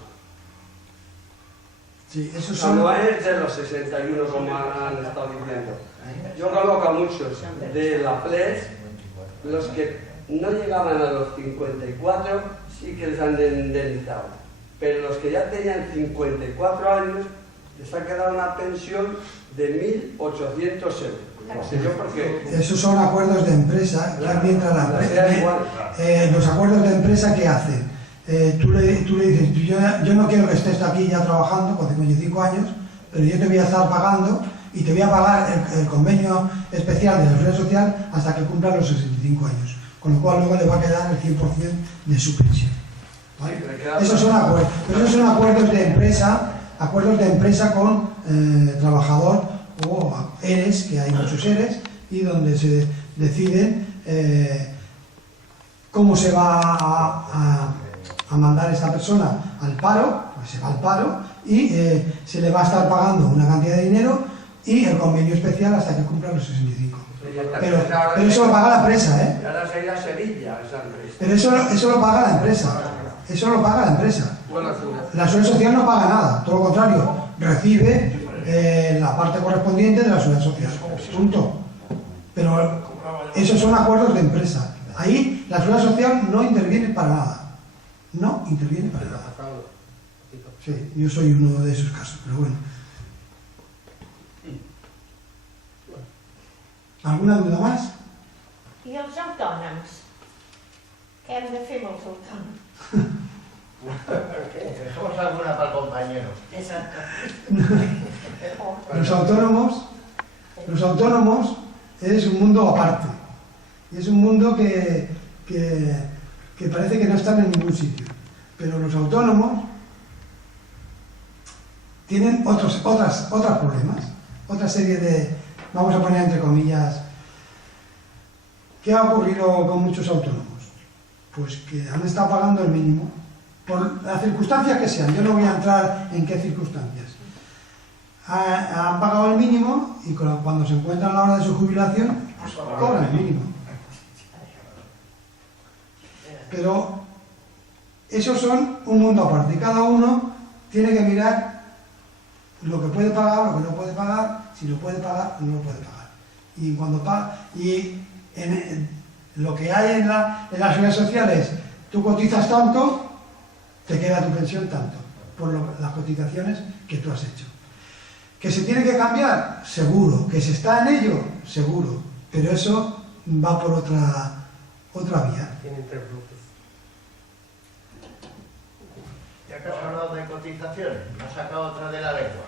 Sí, esos son... No es de los 61 como han estado diciendo. Yo conozco a muchos de la PLES, los que no llegaban a los 54 sí que les han indemnizado. Pero los que ya tenían 54 años les ha quedado una pensión de 1.800 euros. No sé yo por qué. Esos son acuerdos de empresa, que mientras los acuerdos de empresa, ¿qué hacen? tú le dices, yo no quiero que estés aquí ya trabajando con 55 años, pero yo te voy a estar pagando y te voy a pagar el convenio especial de la Seguridad Social hasta que cumplan los 65 años, con lo cual luego le va a quedar el 100% de su pensión. ¿Vale? Esos son acuerdos, pero esos son acuerdos de empresa con trabajador o ERES, que hay muchos ERES, y donde se deciden cómo se va a mandar esta persona al paro, pues se va al paro y se le va a estar pagando una cantidad de dinero y el convenio especial hasta que cumpla los 65. Pero eso lo paga la empresa, ¿eh? Pero eso lo paga la empresa. Eso lo paga la empresa. La Seguridad Social no paga nada, todo lo contrario, recibe la parte correspondiente de la Seguridad Social. Punto. Pero esos son acuerdos de empresa. Ahí la Seguridad Social no interviene para nada. No interviene para nada. Sí, yo soy uno de esos casos, pero bueno. ¿Alguna duda más? I els autònoms? Què hem de fer amb els autònoms? Dejemos alguna para el compañero. Exacto. Los autónomos es un mundo aparte. Y es un mundo que parece que no están en ningún sitio. Pero los autónomos tienen otros problemas, otra serie de, vamos a poner entre comillas, ¿qué ha ocurrido con muchos autónomos? Pues que han estado pagando el mínimo, por las circunstancias que sean, yo no voy a entrar en qué circunstancias. Han pagado el mínimo y cuando se encuentran a la hora de su jubilación, cobran el mínimo. Pero esos son un mundo aparte, y cada uno tiene que mirar lo que puede pagar, lo que no puede pagar, si lo puede pagar o no lo puede pagar. Y cuando lo que hay en la Seguridad Social es, tú cotizas tanto, te queda tu pensión tanto, por las cotizaciones que tú has hecho. ¿Que se tiene que cambiar? Seguro. ¿Que se está en ello? Seguro. Pero eso va por otra vía. Tienen tres grupos. Ya que has hablado de cotizaciones, me has sacado otra de la lengua.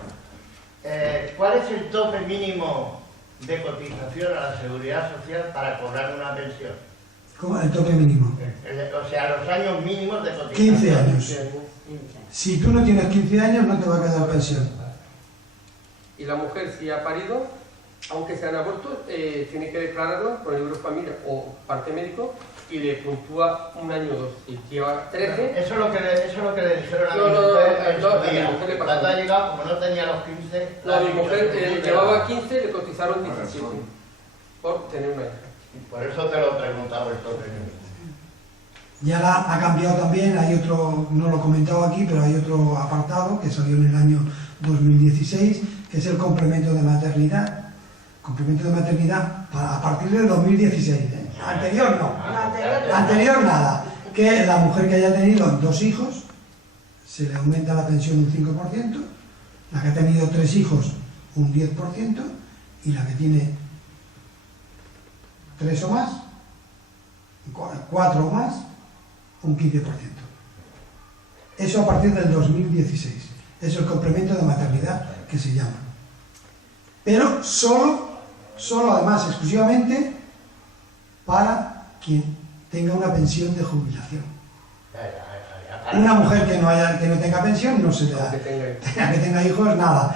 ¿Cuál es el tope mínimo de cotización a la Seguridad Social para cobrar una pensión? ¿Cómo? El tope mínimo. O sea, los años mínimos de cotización. 15 años. Si tú no tienes 15 años, no te va a quedar pensión. Y la mujer, si ha parido, aunque sean abortos, tiene que declararlo con el Eurofamilia o parte médico y le puntúa un año o dos. Si lleva 13... Eso es lo que le dijeron a mi mujer. Cuando ha llegado, como no tenía los 15... No, mi mujer llevaba 15 y le cotizaron 17 por tener una hija. Por eso te lo he preguntado esto. Ya ha cambiado también, hay otro, no lo he comentado aquí, pero hay otro apartado que salió en el año 2016, que es el complemento de maternidad. Complemento de maternidad a partir del 2016, ¿eh? Anterior no. Anterior nada. Que la mujer que haya tenido 2 hijos, se le aumenta la pensión un 5%, la que ha tenido 3 hijos un 10% y la que tiene 3 o más, 4 o más, un 15%. Eso a partir del 2016. Es el complemento de maternidad que se llama. Pero solo además, exclusivamente, para quien tenga una pensión de jubilación. Una mujer que no tenga pensión no se le da. Que tenga hijos, nada.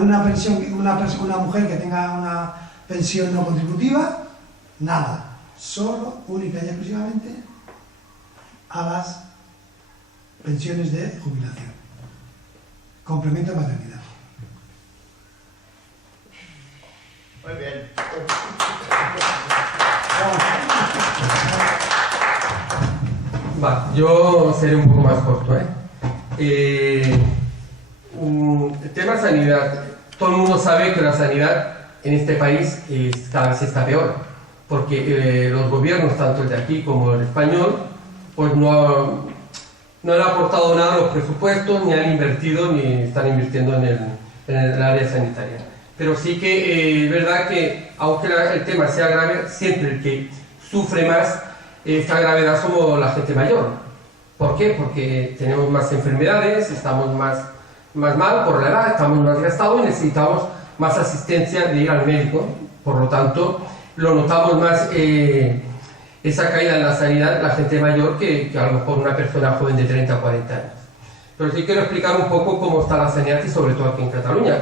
Una mujer que tenga una pensión no contributiva, nada. Solo, única y exclusivamente, a las pensiones de jubilación. Complemento de maternidad. Muy bien. Va, yo seré un poco más corto, el tema sanidad. Todo el mundo sabe que la sanidad en este país cada vez está peor, porque los gobiernos, tanto el de aquí como el español, pues no han aportado nada a los presupuestos, ni han invertido, ni están invirtiendo en el área sanitaria. Pero sí que es verdad que, aunque el tema sea grave, siempre el que sufre más esta gravedad somos la gente mayor, ¿Por qué? Porque tenemos más enfermedades, estamos más mal por la edad, estamos más gastados y necesitamos más asistencia de ir al médico. Por lo tanto, lo notamos más esa caída en la sanidad la gente mayor que a lo mejor una persona joven de 30 o 40 años. Pero sí quiero explicar un poco cómo está la sanidad y sobre todo aquí en Cataluña,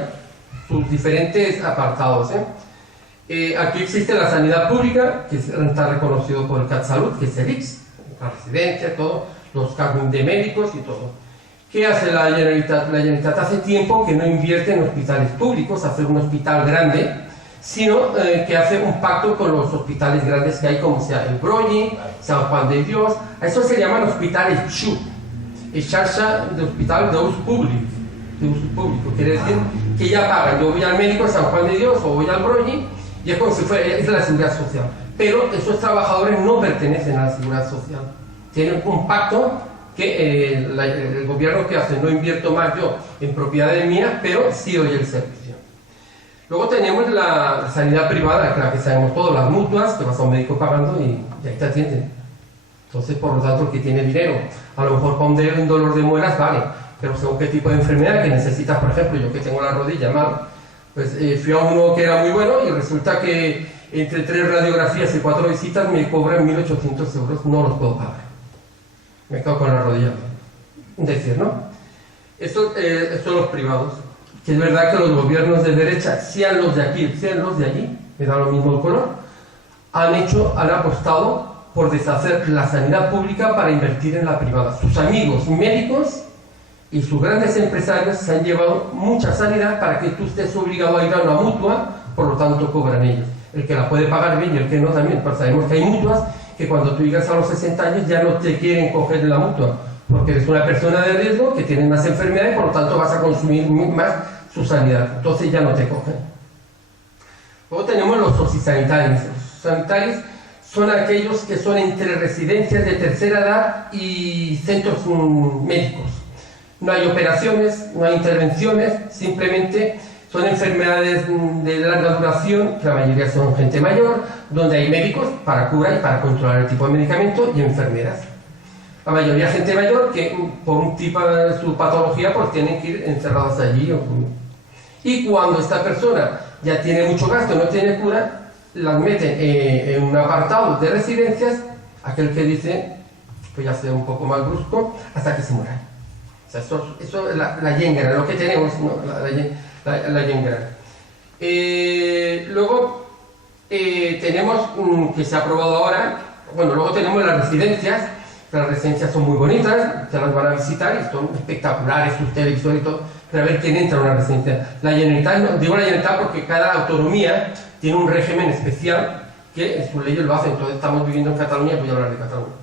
sus diferentes apartados. Aquí existe la sanidad pública, que está reconocido por el CatSalut, que es el ICS, la residencia, todo, los cargos de médicos y todo. ¿Qué hace la Generalitat? La Generalitat hace tiempo que no invierte en hospitales públicos, hacer un hospital grande, sino que hace un pacto con los hospitales grandes que hay, como sea el Broggi, San Juan de Dios. A eso se llaman hospitales XU, xarxa de hospital de uso público. Quiere decir que ya pagan. Yo voy al médico de San Juan de Dios o voy al Broggi y es como si fuera, es la seguridad social. Pero esos trabajadores no pertenecen a la seguridad social. Tienen un pacto que el gobierno que hace, no invierto más yo en propiedades mías, pero sí doy el servicio. Luego tenemos la sanidad privada, que la que sabemos todos, las mutuas, que vas a un médico pagando y ahí te atienden. Entonces, por lo tanto, el que tiene dinero, a lo mejor para un dolor de muelas, vale, pero según qué tipo de enfermedad que necesitas, por ejemplo, yo que tengo la rodilla mal, pues fui a uno que era muy bueno y resulta que entre 3 radiografías y 4 visitas me cobran 1.800 euros, no los puedo pagar. Me quedo con la rodilla. Decir, ¿no? Esto son los privados. Que es verdad que los gobiernos de derecha, sean los de aquí, sean los de allí, me da lo mismo el color, han apostado por deshacer la sanidad pública para invertir en la privada. Sus amigos médicos y sus grandes empresarios se han llevado mucha sanidad para que tú estés obligado a ir a una mutua, por lo tanto cobran ellos. El que la puede pagar bien y el que no también, pues sabemos que hay mutuas que cuando tú llegas a los 60 años ya no te quieren coger en la mutua, porque eres una persona de riesgo que tiene más enfermedades y por lo tanto vas a consumir más su sanidad, entonces ya no te cogen. Luego tenemos los sociosanitarios. Los sanitarios son aquellos que son entre residencias de tercera edad y centros médicos. No hay operaciones, no hay intervenciones, simplemente son enfermedades de larga duración, que la mayoría son gente mayor, donde hay médicos para curar y para controlar el tipo de medicamento y enfermeras. La mayoría gente mayor que por un tipo de su patología pues tienen que ir encerrados allí. Y cuando esta persona ya tiene mucho gasto, no tiene cura, las meten en un apartado de residencias, aquel que dice, pues ya sea un poco más brusco, hasta que se muera. O sea, eso es la Yengra, lo que tenemos, ¿no? La Yengra. Luego tenemos, que se ha aprobado ahora, bueno, luego tenemos las residencias. Las residencias son muy bonitas, se las van a visitar y son espectaculares, sus televisores y todo, pero a ver quién entra a una residencia. La Generalitat, no, digo la Generalitat porque cada autonomía tiene un régimen especial que en sus leyes lo hacen, entonces estamos viviendo en Cataluña, voy a hablar de Cataluña.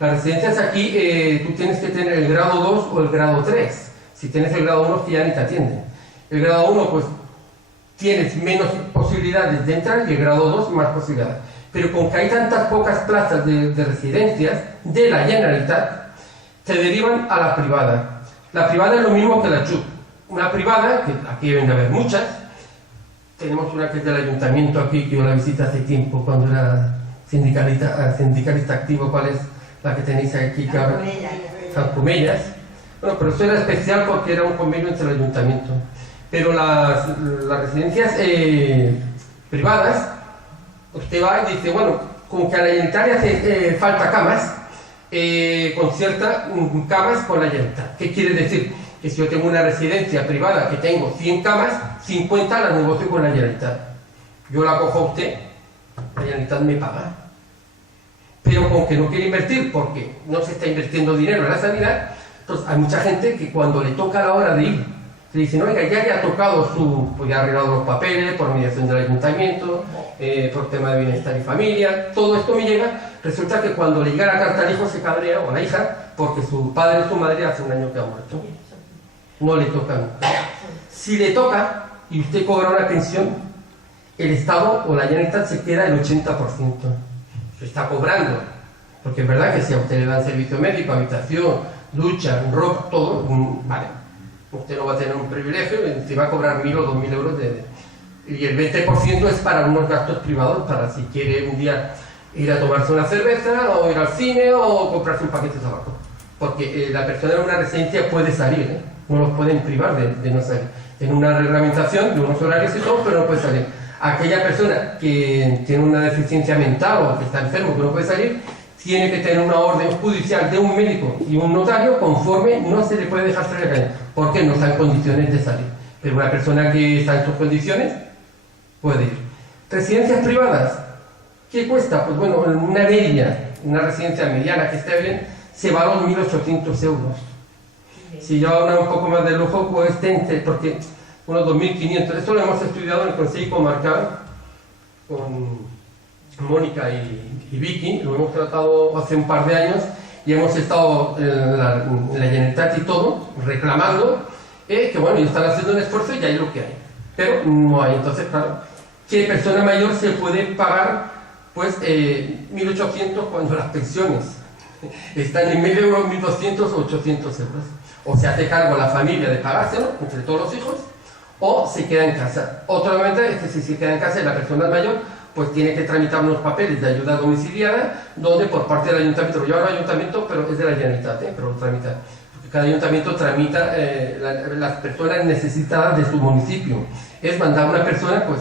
Las residencias aquí, tú tienes que tener el grado 2 o el grado 3. Si tienes el grado 1, que ya ni te atienden. El grado 1, pues, tienes menos posibilidades de entrar y el grado 2, más posibilidades. Pero con que hay tantas pocas plazas de residencias de la Generalitat, te derivan a la privada. La privada es lo mismo que la CHUP. Una privada, que aquí deben de haber muchas, tenemos una que es del ayuntamiento aquí, que yo la visité hace tiempo, cuando era sindicalista activo. ¿Cuál es la que tenéis aquí? San Cumellas. Bueno, pero eso era especial porque era un convenio entre el ayuntamiento. Pero las residencias privadas, usted va y dice, bueno, como que a la Generalitat le hace falta camas, concierta camas con la Generalitat. ¿Qué quiere decir? Que si yo tengo una residencia privada que tengo 100 camas, 50 las negocio con la Generalitat. Yo la cojo a usted, la Generalitat me paga. Pero con que no quiere invertir, porque no se está invirtiendo dinero en la sanidad, entonces hay mucha gente que cuando le toca la hora de ir, se dice, no, oiga, ya le ha tocado pues ya ha arreglado los papeles por mediación del ayuntamiento, por tema de bienestar y familia, todo esto me llega, resulta que cuando le llega la carta al hijo se cabrea, o la hija, porque su padre o su madre hace un año que ha muerto. No le toca nunca. Si le toca, y usted cobra una pensión, el Estado o la Generalitat se queda el 80%. Se está cobrando, porque es verdad que si a usted le dan servicio médico, habitación, ducha, ropa, todo, vale. Usted no va a tener un privilegio, te va a cobrar 1.000 o 2.000 euros y el 20% es para unos gastos privados, para si quiere un día ir a tomarse una cerveza, o ir al cine, o comprarse un paquete de tabaco. porque la persona en una residencia puede salir, no los pueden privar de no salir. En una reglamentación de unos horarios y todo, pero no puede salir. Aquella persona que tiene una deficiencia mental o que está enfermo, que no puede salir, tiene que tener una orden judicial de un médico y un notario conforme no se le puede dejar salir a la calle, porque no está en condiciones de salir. Pero una persona que está en sus condiciones puede ir. Residencias privadas, ¿qué cuesta? Pues bueno, una media, una residencia mediana que esté bien, se va a los 1.800 euros. Si yo una un poco más de lujo, pues porque unos 2.500. Esto lo hemos estudiado en el Consejo Comarcal con Mónica y Vicky, lo hemos tratado hace un par de años y hemos estado en la Generalitat y todo, reclamando que bueno, ellos están haciendo un esfuerzo y ya hay lo que hay. Pero no hay. Entonces, claro, ¿qué persona mayor se puede pagar pues 1.800 cuando las pensiones están en 1.000 euros, 1.200 o 800 euros? O se hace cargo la familia de pagárselo entre todos los hijos, o se queda en casa. Otra ventaja es que si se queda en casa y la persona es mayor, pues tiene que tramitar unos papeles de ayuda domiciliaria, donde por parte del ayuntamiento, lo lleva al ayuntamiento, pero es de la Generalitat, pero lo tramita. Porque cada ayuntamiento tramita las personas necesitadas de su municipio. Es mandar a una persona, pues,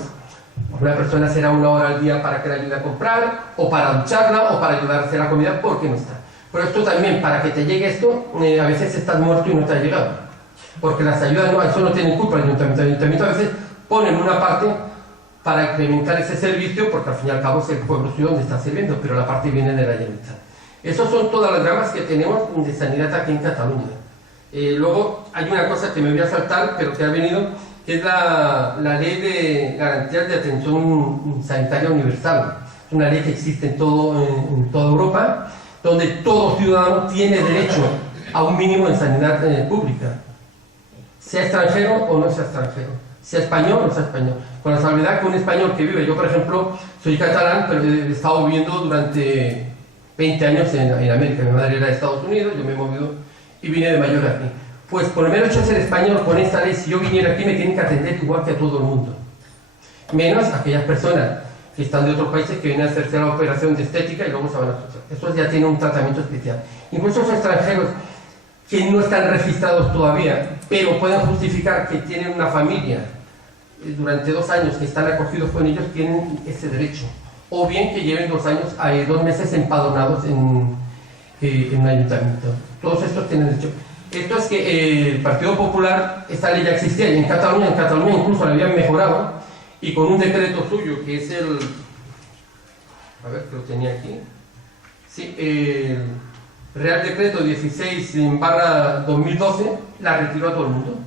una persona será 1 hora al día para que la ayude a comprar, o para ducharla, o para ayudar a hacer la comida, porque no está. Pero esto también, para que te llegue esto, a veces estás muerto y no te ha llegado. Porque las ayudas, no, eso no tienen culpa el ayuntamiento. El ayuntamiento a veces pone una parte para incrementar ese servicio, porque al fin y al cabo es el pueblo suyo donde está sirviendo, pero la parte viene de la Generalitat. Esas son todas las ramas que tenemos de sanidad aquí en Cataluña. Luego hay una cosa que me voy a saltar, pero que ha venido, que es la ley de garantías de atención sanitaria universal. Es una ley que existe en toda Europa, donde todo ciudadano tiene derecho a un mínimo de sanidad pública, sea extranjero o no sea extranjero, sea español o no sea español, con la salvedad que un español que vive, yo por ejemplo soy catalán, pero he estado viviendo durante 20 años en América, mi madre era de Estados Unidos, yo me he movido y vine de mayor aquí. Pues por el mero hecho de ser español, con esta ley, si yo viniera aquí me tienen que atender igual que a todo el mundo, menos aquellas personas que están de otros países que vienen a hacerse la operación de estética y luego se van a asociar. Estos ya tienen un tratamiento especial. Incluso los extranjeros que no están registrados todavía, pero pueden justificar que tienen una familia durante 2 años que están acogidos con ellos, tienen ese derecho. O bien que lleven 2 meses empadronados en un ayuntamiento. Todos estos tienen derecho. Esto es que el Partido Popular, esta ley ya existía y en Cataluña incluso la habían mejorado, y con un decreto suyo que es el... A ver, que lo tenía aquí. Sí, el Real Decreto 16/2012 la retiró a todo el mundo.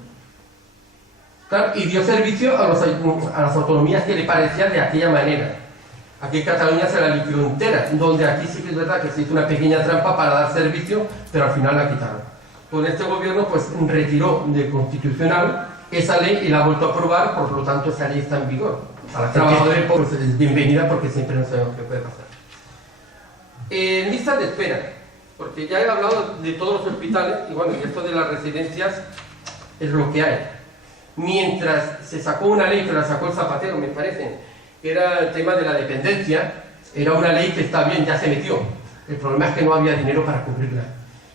Claro, y dio servicio a las autonomías que le parecía de aquella manera. Aquí en Cataluña se la liquidó entera, donde aquí sí que es verdad que se hizo una pequeña trampa para dar servicio, pero al final la quitaron. Con este gobierno pues retiró de constitucional esa ley y la ha vuelto a aprobar, por lo tanto esa ley está en vigor. A los trabajadores pues, es bienvenida porque siempre no sabemos qué puede pasar. Listas de espera, porque ya he hablado de todos los hospitales y bueno, y esto de las residencias es lo que hay. Mientras se sacó una ley que la sacó el Zapatero, me parece, que era el tema de la dependencia, era una ley que está bien, ya se metió. El problema es que no había dinero para cubrirla.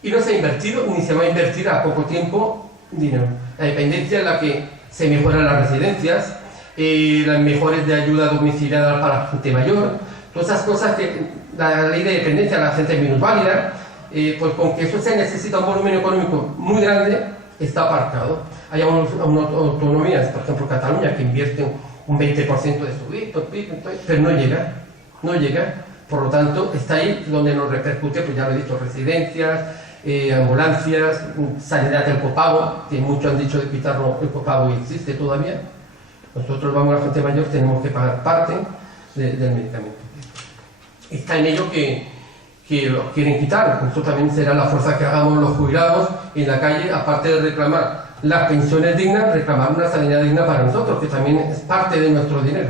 Y no se ha invertido, ni se va a invertir a poco tiempo dinero. La dependencia es la que se mejoran las residencias, las mejores de ayuda domiciliaria para la gente mayor, todas esas cosas que la ley de dependencia, la gente minusválida, pues con que eso se necesita un volumen económico muy grande, está aparcado. Hay autonomías, por ejemplo Cataluña, que invierten un 20% de su PIB, pero no llega, por lo tanto está ahí donde nos repercute, pues ya lo he dicho, residencias, ambulancias, sanidad del copago, que muchos han dicho de quitarlo el copago y existe todavía. Nosotros vamos a la gente mayor, tenemos que pagar parte del medicamento. Está en ello que lo quieren quitar. Esto también será la fuerza que hagamos los jubilados en la calle, aparte de reclamar las pensiones dignas, reclamar una sanidad digna para nosotros, que también es parte de nuestro dinero.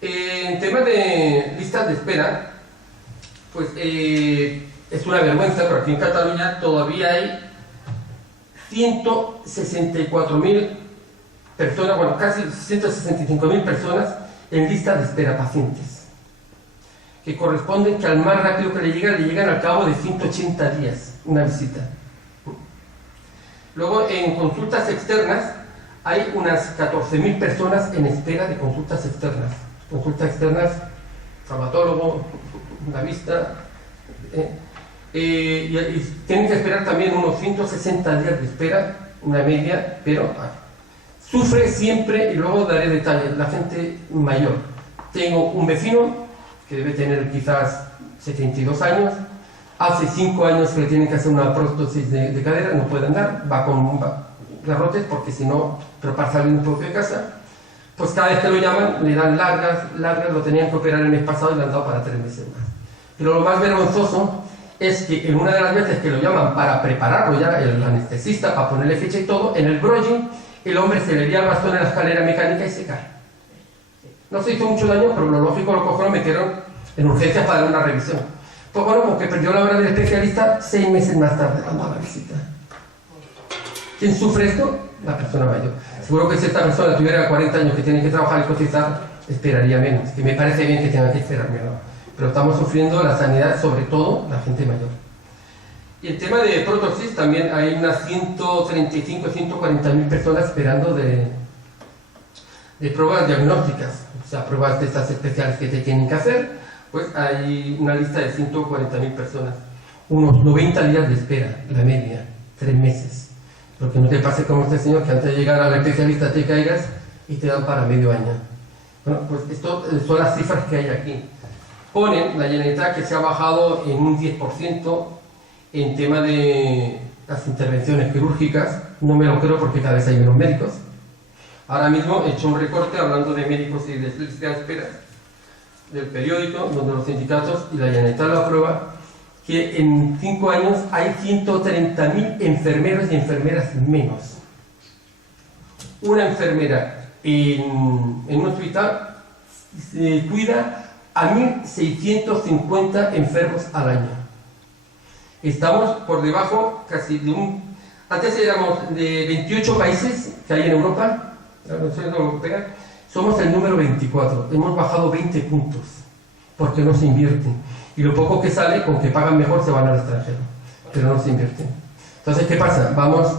En tema de listas de espera, pues es una vergüenza, pero aquí en Cataluña todavía hay 164.000 personas, bueno, casi 165.000 personas en lista de espera, pacientes, que corresponden que al más rápido que le llegan al cabo de 180 días. una visita. Luego, en consultas externas, hay unas 14.000 personas en espera de consultas externas. Consultas externas, traumatólogo, la vista, y tienen que esperar también unos 160 días de espera, una media, pero sufre siempre, y luego daré detalles, la gente mayor. Tengo un vecino que debe tener quizás 72 años, hace 5 años que le tienen que hacer una prótesis de cadera, no puede andar, va con garrotes porque si no, pero para salir un poco de casa, pues cada vez que lo llaman le dan largas, lo tenían que operar el mes pasado y le han dado para 3 meses más. Pero lo más vergonzoso es que en una de las veces que lo llaman para prepararlo ya, el anestesista, para ponerle fecha y todo, en el brolli, el hombre se le dio el bastón en la escalera mecánica y se cae. No se hizo mucho daño, pero lo lógico, lo cogieron, lo metieron en urgencias para dar una revisión. Pues bueno, como que perdió la hora del especialista 6 meses más tarde cuando la visita. ¿Quién sufre esto? La persona mayor. Seguro que si esta persona tuviera 40 años que tiene que trabajar y cotizar, esperaría menos. Que me parece bien que tenga que esperar menos. Pero estamos sufriendo la sanidad, sobre todo la gente mayor. Y el tema de prótesis, también hay unas 135 o 140.000 personas esperando de pruebas diagnósticas. O sea, pruebas de estas especiales que te tienen que hacer, pues hay una lista de 140.000 personas. Unos 90 días de espera, la media, 3 meses. Lo que no te pase como este señor, que antes de llegar al especialista te caigas y te dan para medio año. Bueno, pues esto son las cifras que hay aquí. Ponen la Generalitat que se ha bajado en un 10% en tema de las intervenciones quirúrgicas. No me lo creo porque cada vez hay menos médicos. Ahora mismo he hecho un recorte hablando de médicos y de lista de espera del periódico, donde los sindicatos y la Generalitat lo aprueba, que en 5 años hay 130.000 enfermeros y enfermeras menos. Una enfermera en un hospital cuida a 1.650 enfermos al año. Estamos por debajo casi de antes éramos de 28 países que hay en Europa, somos el número 24, hemos bajado 20 puntos, porque no se invierten. Y lo poco que sale, con que pagan mejor, se van al extranjero, pero no se invierten. Entonces, ¿qué pasa? Vamos,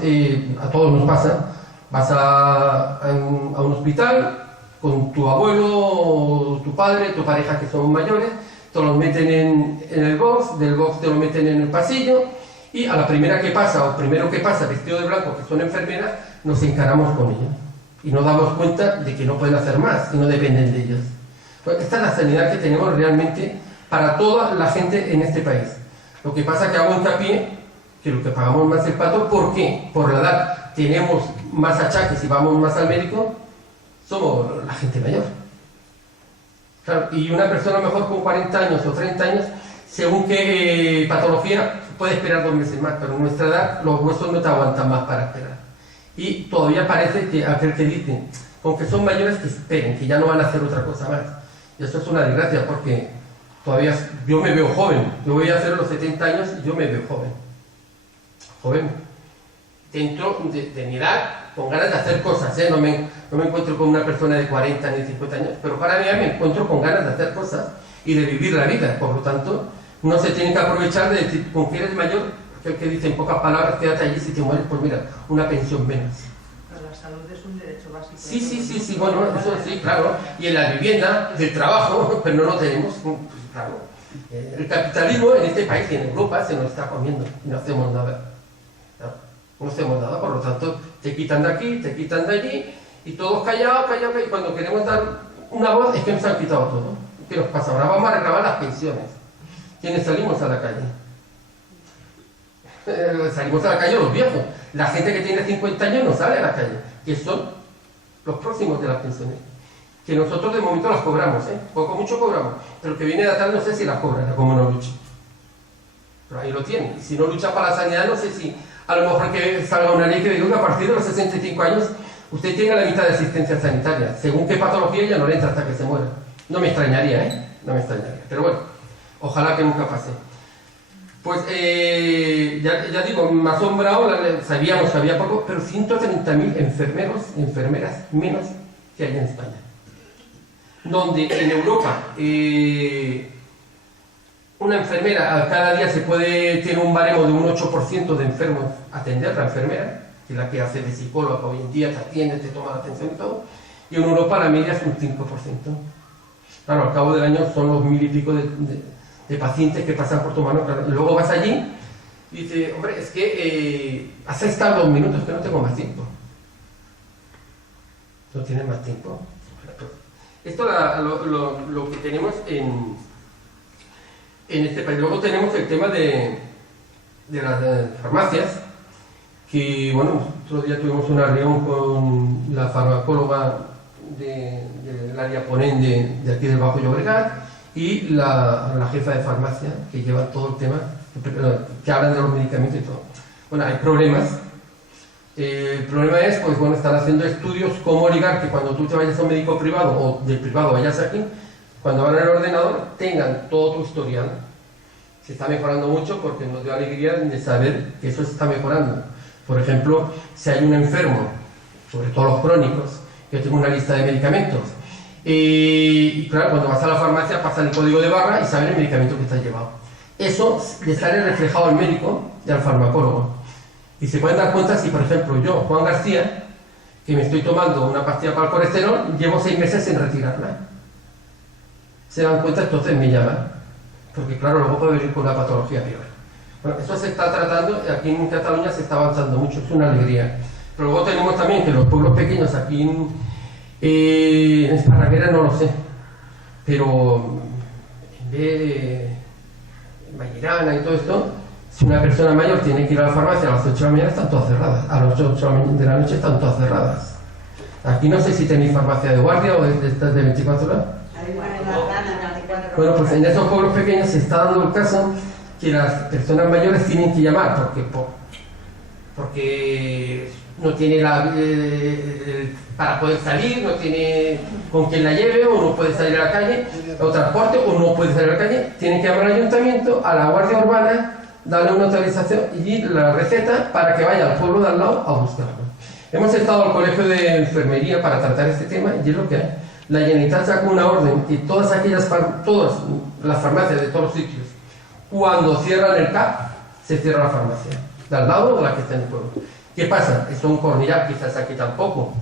a todos nos pasa, vas a un hospital con tu abuelo, tu padre, tu pareja que son mayores, te los meten en el box, del box te lo meten en el pasillo, y a la primera que pasa, o primero que pasa, vestido de blanco, que son enfermeras, nos encaramos con ellos. Y nos damos cuenta de que no pueden hacer más, y no dependen de ellos. Pues esta es la sanidad que tenemos realmente para toda la gente en este país. Lo que pasa es que hago hincapié que lo que pagamos más el pato, ¿por qué? Por la edad tenemos más achaques y vamos más al médico, somos la gente mayor. Claro, y una persona mejor con 40 años o 30 años, según qué patología, puede esperar 2 meses más, pero en nuestra edad los huesos no te aguantan más para esperar. Y todavía parece que aquel que dice, aunque son mayores, que esperen, que ya no van a hacer otra cosa más. Y eso es una desgracia porque todavía yo me veo joven. Yo voy a hacer los 70 años y yo me veo joven. Joven. Dentro de mi edad, con ganas de hacer cosas. No me encuentro con una persona de 40 ni 50 años, pero para mí me encuentro con ganas de hacer cosas y de vivir la vida. Por lo tanto, no se tiene que aprovechar de decir, con que eres mayor, el que dice en pocas palabras, quédate allí, si te mueres, pues mira, una pensión menos. Pero la salud es un derecho básico. Sí, bueno, eso sí, claro. Y en la vivienda, del trabajo, pero no lo tenemos, pues, claro. El capitalismo en este país y en Europa se nos está comiendo y no hacemos nada. No hacemos nada, por lo tanto, te quitan de aquí, te quitan de allí, y todos callados, y cuando queremos dar una voz es que nos han quitado todo. ¿Qué nos pasa? Ahora vamos a reclamar las pensiones. ¿Quiénes salimos a la calle? Salimos a la calle los viejos. La gente que tiene 50 años no sale a la calle, que son los próximos de las pensiones. Que nosotros de momento las cobramos, poco mucho cobramos, pero que viene de atrás no sé si las cobran, como no lucha. Pero ahí lo tienen. Y si no lucha para la sanidad, no sé si a lo mejor que salga una ley que diga que a partir de los 65 años usted tenga la mitad de asistencia sanitaria. Según qué patología ya no le entra hasta que se muera. No me extrañaría, no me extrañaría. Pero bueno, ojalá que nunca pase. Pues ya digo, me ha asombrado, sabíamos que había poco, pero 130.000 enfermeros y enfermeras menos que hay en España. Donde en Europa una enfermera cada día tiene un baremo de un 8% de enfermos a atender, la enfermera, que es la que hace de psicóloga hoy en día, te atiende, te toma la atención y todo, y en Europa la media es un 5%. Claro, al cabo del año son los 1000 y pico de pacientes que pasan por tu mano, claro. Y luego vas allí y dices, hombre, es que has estado 2 minutos, que no tengo más tiempo. No tienes más tiempo. Esto lo que tenemos en este país. Luego tenemos el tema de las farmacias, que bueno, otro día tuvimos una reunión con la farmacóloga del área Ponent de aquí del Bajo Llobregat y la jefa de farmacia, que lleva todo el tema, que hablan de los medicamentos y todo. Bueno, hay problemas. El problema es, pues bueno, están haciendo estudios cómo ligar que cuando tú te vayas a un médico privado o del privado vayas aquí, cuando van al ordenador tengan todo tu historial. Se está mejorando mucho porque nos dio alegría de saber que eso se está mejorando. Por ejemplo, si hay un enfermo, sobre todo los crónicos, yo tengo una lista de medicamentos, y claro, cuando vas a la farmacia pasan el código de barra y saben el medicamento que te has llevado. Eso le sale reflejado al médico y al farmacólogo. Y se pueden dar cuenta si, por ejemplo, yo, Juan García, que me estoy tomando una pastilla para el colesterol, llevo 6 meses sin retirarla. Se dan cuenta, entonces me llaman. Porque claro, luego puede venir con una patología peor. Bueno, eso se está tratando, aquí en Cataluña se está avanzando mucho, es una alegría. Pero luego tenemos también que los pueblos pequeños aquí en Esparraguera no lo sé, pero en vez de Vallirana y todo esto, si una persona mayor tiene que ir a la farmacia a las 8 de la mañana, están todas cerradas, a las 8 de la noche están todas cerradas. Aquí no sé si tenéis farmacia de guardia o de estas de 24 horas. Bueno, pues en esos pueblos pequeños se está dando el caso que las personas mayores tienen que llamar porque no tiene para poder salir, no tiene con quien la lleve, o no puede salir a la calle, o transporte, o no puede salir a la calle, tienen que llamar al ayuntamiento, a la guardia urbana, darle una autorización y la receta para que vaya al pueblo de al lado a buscarlo. Hemos estado al colegio de enfermería para tratar este tema y es lo que hay. La Generalitat sacó una orden y todas las farmacias de todos los sitios, cuando cierran el CAP, se cierra la farmacia, de al lado o la que está en el pueblo. ¿Qué pasa? Eso en Cornellà, quizás aquí tampoco.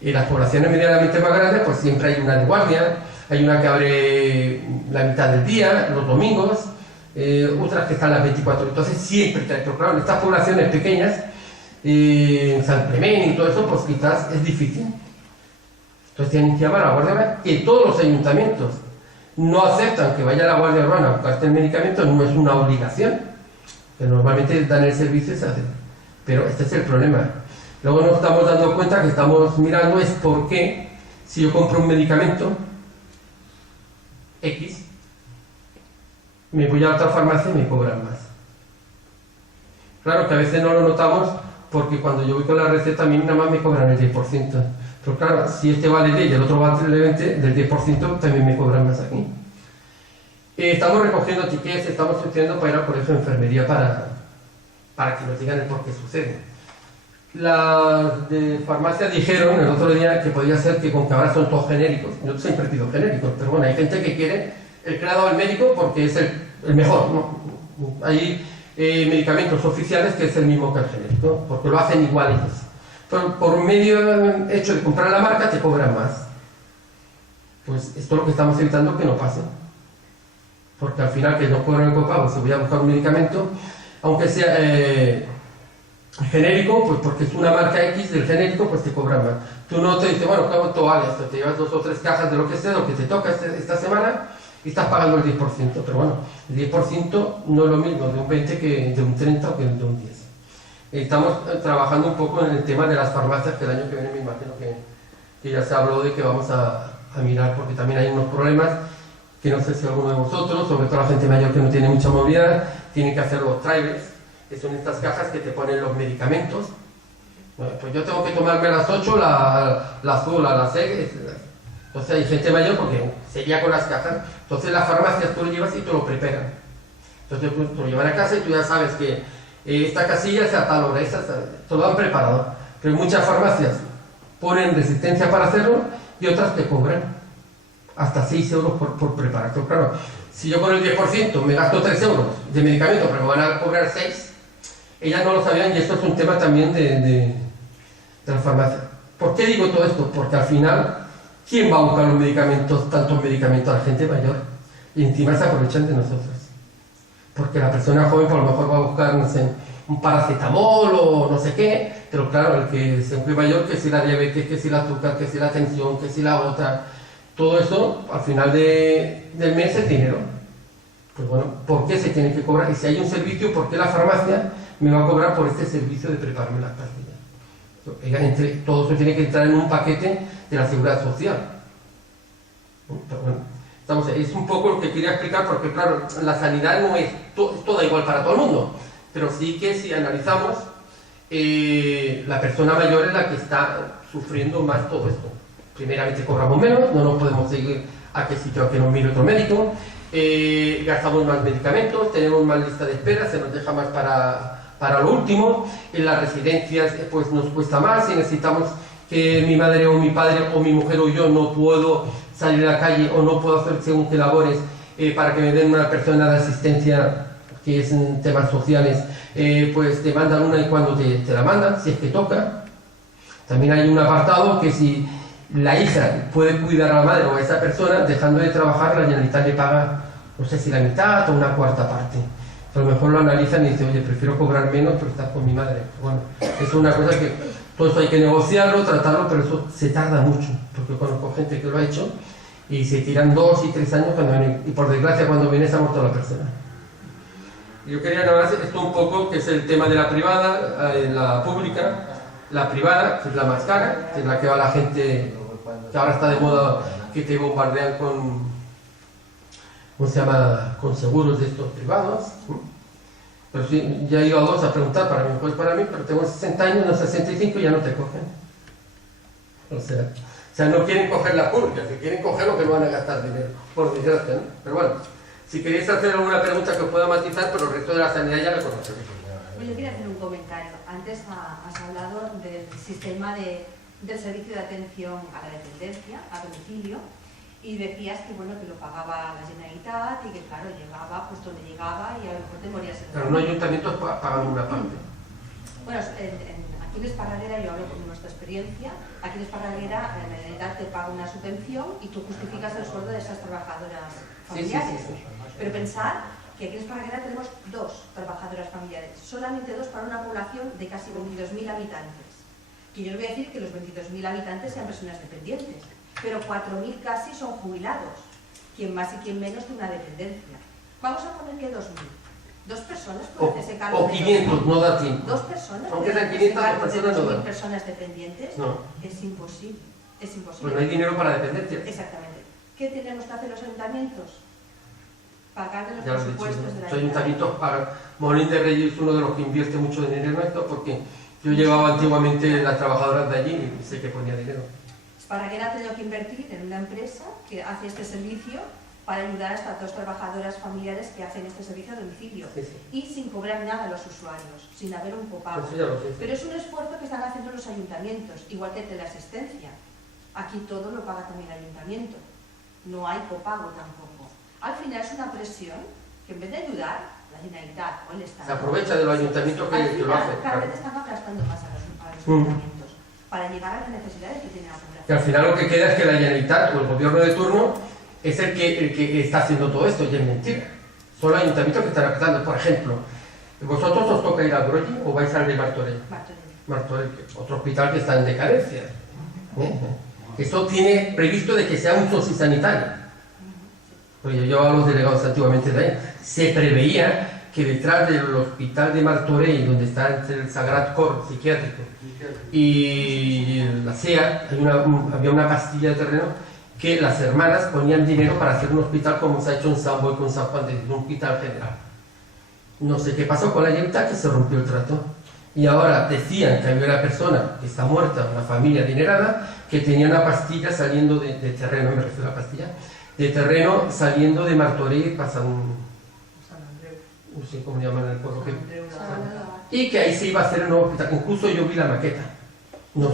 En las poblaciones medianamente más grandes, pues siempre hay una de guardia, hay una que abre la mitad del día, los domingos, otras que están las 24 horas. Entonces siempre, pero claro, en estas poblaciones pequeñas, en San Clemente y todo eso, pues quizás es difícil. Entonces tienen que llamar a la Guardia Urbana, que todos los ayuntamientos no aceptan que vaya a la Guardia Urbana a buscarte el medicamento, no es una obligación, que normalmente dan el servicio y se hace. Pero este es el problema. Luego nos estamos dando cuenta que estamos mirando es por qué si yo compro un medicamento X, me voy a otra farmacia y me cobran más. Claro que a veces no lo notamos porque cuando yo voy con la receta a mí nada más me cobran el 10%. Pero claro, si este vale 10 y el otro vale 20, del 10% también me cobran más aquí. Estamos recogiendo tickets, estamos estudiando para ir al colegio de enfermería para que nos digan el por qué sucede. Las de farmacia dijeron el otro día que podía ser que con que ahora son todos genéricos. Yo siempre pido genéricos, pero bueno, hay gente que quiere el que le ha dado el médico porque es el mejor, ¿no? Hay medicamentos oficiales que es el mismo que el genérico, porque lo hacen igual ellos. Pero por medio hecho de comprar la marca te cobran más. Pues esto es lo que estamos evitando que no pase. Porque al final que no cobran el copago, si voy a buscar un medicamento, aunque sea genérico, pues porque es una marca X del genérico, pues te cobran más. Tú no te dices, bueno, ¿cuánto vale esto? Te llevas 2 o 3 cajas de lo que sea, lo que te toca esta semana, y estás pagando el 10%. Pero bueno, el 10% no es lo mismo de un 20 que de un 30 o que de un 10. Estamos trabajando un poco en el tema de las farmacias, que el año que viene me imagino que ya se habló de que vamos a mirar, porque también hay unos problemas que no sé si alguno de vosotros, sobre todo la gente mayor que no tiene mucha movilidad, tienen que hacer los trailers, que son estas cajas que te ponen los medicamentos. Bueno, pues yo tengo que tomarme a las 8 la azul, a las 6. Entonces hay gente mayor porque seguía con las cajas. Entonces las farmacias tú lo llevas y te lo preparan. Entonces tú lo llevas a casa y tú ya sabes que esta casilla es a tal hora, te lo han preparado. Pero muchas farmacias ponen resistencia para hacerlo y otras te cobran hasta 6 euros por preparar. Pero claro, si yo con el 10% me gasto 3 euros de medicamento, pero me van a cobrar 6, ellas no lo sabían y esto es un tema también de la farmacia. ¿Por qué digo todo esto? Porque al final, ¿quién va a buscar los medicamentos, tantos medicamentos a la gente mayor? Y encima se aprovechan de nosotros. Porque la persona joven por lo mejor va a buscar, no sé, un paracetamol o no sé qué, pero claro, el que se cumple mayor, que si la diabetes, que si el azúcar, que si la tensión, que si la gota, todo eso al final del mes es dinero. Pues bueno, ¿por qué se tiene que cobrar? Y si hay un servicio, ¿por qué la farmacia me va a cobrar por este servicio de prepararme las pastillas? Todo eso tiene que entrar en un paquete de la seguridad social. Pero bueno, es un poco lo que quería explicar, porque claro, la sanidad no es toda igual para todo el mundo, pero sí que si analizamos, la persona mayor es la que está sufriendo más todo esto. Primeramente cobramos menos, no nos podemos seguir a qué sitio, a que nos mire otro médico, gastamos más medicamentos, tenemos más lista de espera, se nos deja más para lo último, en las residencias pues nos cuesta más, si necesitamos que mi madre o mi padre o mi mujer o yo no puedo salir a la calle o no puedo hacer según qué labores para que me den una persona de asistencia que es en temas sociales, pues te mandan una y cuando te la mandan, si es que toca. También hay un apartado que si la hija puede cuidar a la madre o a esa persona, dejando de trabajar, la Generalitat le paga, no sé si la mitad o una cuarta parte. A lo mejor lo analizan y dicen, oye, prefiero cobrar menos pero estar con mi madre. Bueno, es una cosa que todo eso hay que negociarlo, tratarlo, pero eso se tarda mucho, porque conozco gente que lo ha hecho y se tiran 2 y 3 años cuando viene, y por desgracia cuando viene se ha muerto la persona. Yo quería nada más esto un poco, que es el tema de la privada, la pública, la privada, que es la más cara, que es la que va la gente, que ahora está de moda, que te bombardean con, ¿cómo se llama?, con seguros de estos privados. Pero sí, ya he ido a 2 a preguntar para mí, pues para mí, pero tengo 60 años, no 65 y ya no te cogen. O sea, no quieren coger la pública, si quieren coger lo que no van a gastar dinero, por desgracia, ¿no? Pero bueno, si queréis hacer alguna pregunta que os pueda matizar, pero el resto de la sanidad ya la conocéis. Pues yo quería hacer un comentario. Antes has hablado del sistema del servicio de atención a la dependencia, a domicilio, y decías que bueno, que lo pagaba la Generalitat y que claro, llegaba pues donde llegaba y a lo mejor te morías en el Pero no ayuntamientos pagan una parte. Bueno, aquí en Esparraguera, yo hablo con nuestra experiencia, aquí en Esparraguera la Generalitat te paga una subvención y tú justificas el sueldo de esas trabajadoras familiares. Sí. Pero pensar que aquí en Esparraguera tenemos 2 trabajadoras familiares, solamente 2 para una población de casi 22.000 habitantes. Que yo les voy a decir que los 22.000 habitantes sean personas dependientes, pero 4.000 casi son jubilados, quien más y quien menos de una dependencia. Vamos a poner que 2.000. 2 personas pueden hacerse cargo o 500, no da tiempo. 2 personas aunque pueden sean 500 hacerse cargo de personas, no 2.000 personas dependientes. No. Es imposible. Es imposible. Pues no hay dinero para dependencia. Exactamente. ¿Qué tenemos que hacer los ayuntamientos? Pagar de los Ya lo he presupuestos dicho, de la los ayuntamientos pagan. Molín de Reyes es uno de los que invierte mucho dinero en esto, porque yo llevaba antiguamente las trabajadoras de allí y sé que ponía dinero. Esparraguera ha tenido que invertir en una empresa que hace este servicio para ayudar a estas 2 trabajadoras familiares que hacen este servicio a domicilio. Sí, sí. Y sin cobrar nada a los usuarios, sin haber un copago. Pues ya lo sé, sí. Pero es un esfuerzo que están haciendo los ayuntamientos, igual que teleasistencia. Aquí todo lo paga también el ayuntamiento. No hay copago tampoco. Al final es una presión que en vez de ayudar, la Generalitat o el Estado... Se aprovecha de los ayuntamientos que lo hacen. Cada vez están aplastando más a los ayuntamientos para llegar a las necesidades que tiene la población. Que al final lo que queda es que la Generalitat o el gobierno de turno es el que está haciendo todo esto, y es mentira. Son los ayuntamientos que están afectando. Por ejemplo, ¿vosotros os toca ir a Broglie o vais al de Martorell? Martorell, otro hospital que está en decadencia. Esto tiene previsto de que sea un sociosanitario. Porque yo a los delegados antiguamente de ahí, se preveía que detrás del hospital de Martorell, donde está el Sagrat Cor psiquiátrico y la SEA, había una pastilla de terreno que las hermanas ponían dinero para hacer un hospital como se ha hecho en San Boi con San Juan, un hospital general. No sé qué pasó con la Generalitat, que se rompió el trato. Y ahora decían que había una persona que está muerta, una familia adinerada, que tenía una pastilla saliendo de terreno, me refiero a la pastilla, de terreno saliendo de Martorell para San Andreu, no sé cómo llaman el pueblo, y que ahí se iba a hacer un nuevo hospital. Incluso yo vi la maqueta. No,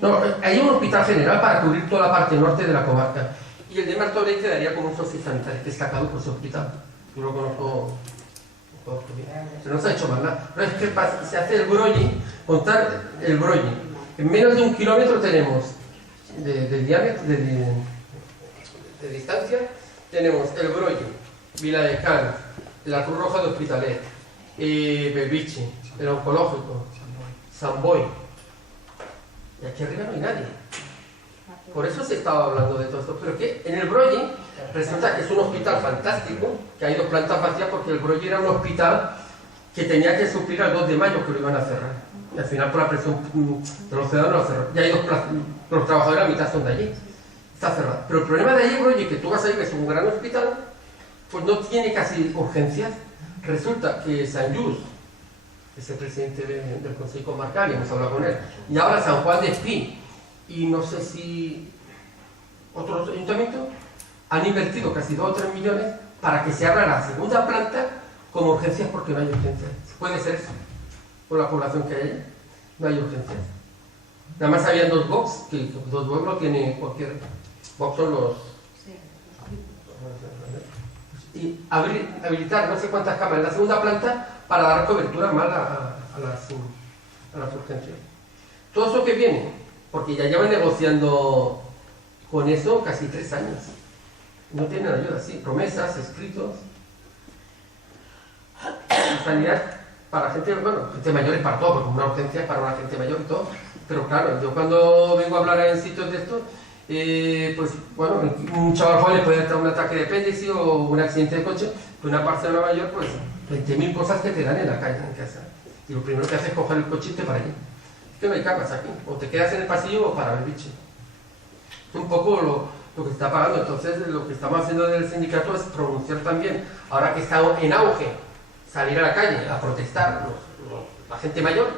no, hay un hospital general para cubrir toda la parte norte de la comarca, y el de Martorell quedaría como un sociosanitario, que está caduco ese hospital. Yo lo conozco, pero no se ha hecho más nada. Pero es que se hace el brolli, contar el brolli. En menos de 1 kilómetro tenemos de diámetro, de distancia, tenemos el brolli, Viladecans, la Cruz Roja de Hospitalet, Belviche, el oncológico, San Boi. Y aquí arriba no hay nadie. Por eso se estaba hablando de todo esto. Pero que en el Broggi resulta que es un hospital fantástico, que hay 2 plantas vacías porque el Broggi era un hospital que tenía que suplir al 2 de mayo que lo iban a cerrar. Y al final por la presión de los ciudadanos lo cerraron. Y hay 2 plazas, los trabajadores a mitad son de allí. Está cerrado. Pero el problema de allí, Broggi, que tú vas a ir, que es un gran hospital, pues no tiene casi urgencias. Resulta que Sant Just, es el presidente del Consejo Comarcal, y hemos hablado con él, y ahora San Juan de Espí, y no sé si otros ayuntamientos han invertido casi 2 o 3 millones para que se abra la segunda planta como urgencias porque no hay urgencias. Puede ser eso, por la población que hay allí, no hay urgencias. Nada más habían 2 box, que 2 box lo tiene cualquier box, son los... Y habilitar no sé cuántas camas en la segunda planta para dar cobertura más a las urgencias. Todo eso que viene, porque ya llevan negociando con eso casi 3 años. No tienen ayuda, sí, promesas, escritos. Sanidad para gente, bueno, gente mayor es para todo, porque una urgencia es para una gente mayor y todo. Pero claro, yo cuando vengo a hablar en sitios de estos, pues bueno, un chaval joven le puede dar un ataque de apéndice o un accidente de coche, pues una persona mayor, pues 20.000 cosas que te dan en la calle, en casa. Y lo primero que haces es coger el cochito para allí. Es que no hay camas aquí, o te quedas en el pasillo o para el bicho. Es un poco lo que está pagando. Entonces lo que estamos haciendo desde el sindicato es pronunciar también, ahora que está en auge, salir a la calle a protestar la gente mayor,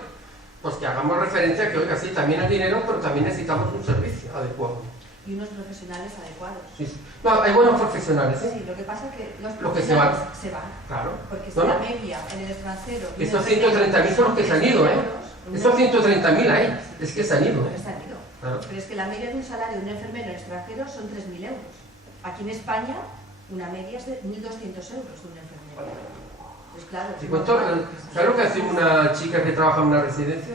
pues que hagamos referencia a que, oiga, sí, también hay dinero, pero también necesitamos un servicio adecuado. Y unos profesionales adecuados. Sí, sí. No, hay buenos profesionales, ¿eh? Sí, lo que pasa es que los Los que se van. se van. Claro. Porque si No, la no. media en el extranjero... Esos 130.000 son los que se han ido, ¿eh? Esos 130.000 ahí, es que se han ido, ¿eh? Se han ido. Claro. Pero es que la media de un salario de un enfermero en el extranjero son 3.000 euros. Aquí en España, una media es de 1.200 euros de un enfermero. Pues claro... ¿Te cuento? ¿Sabes lo que hace una chica que trabaja en una residencia?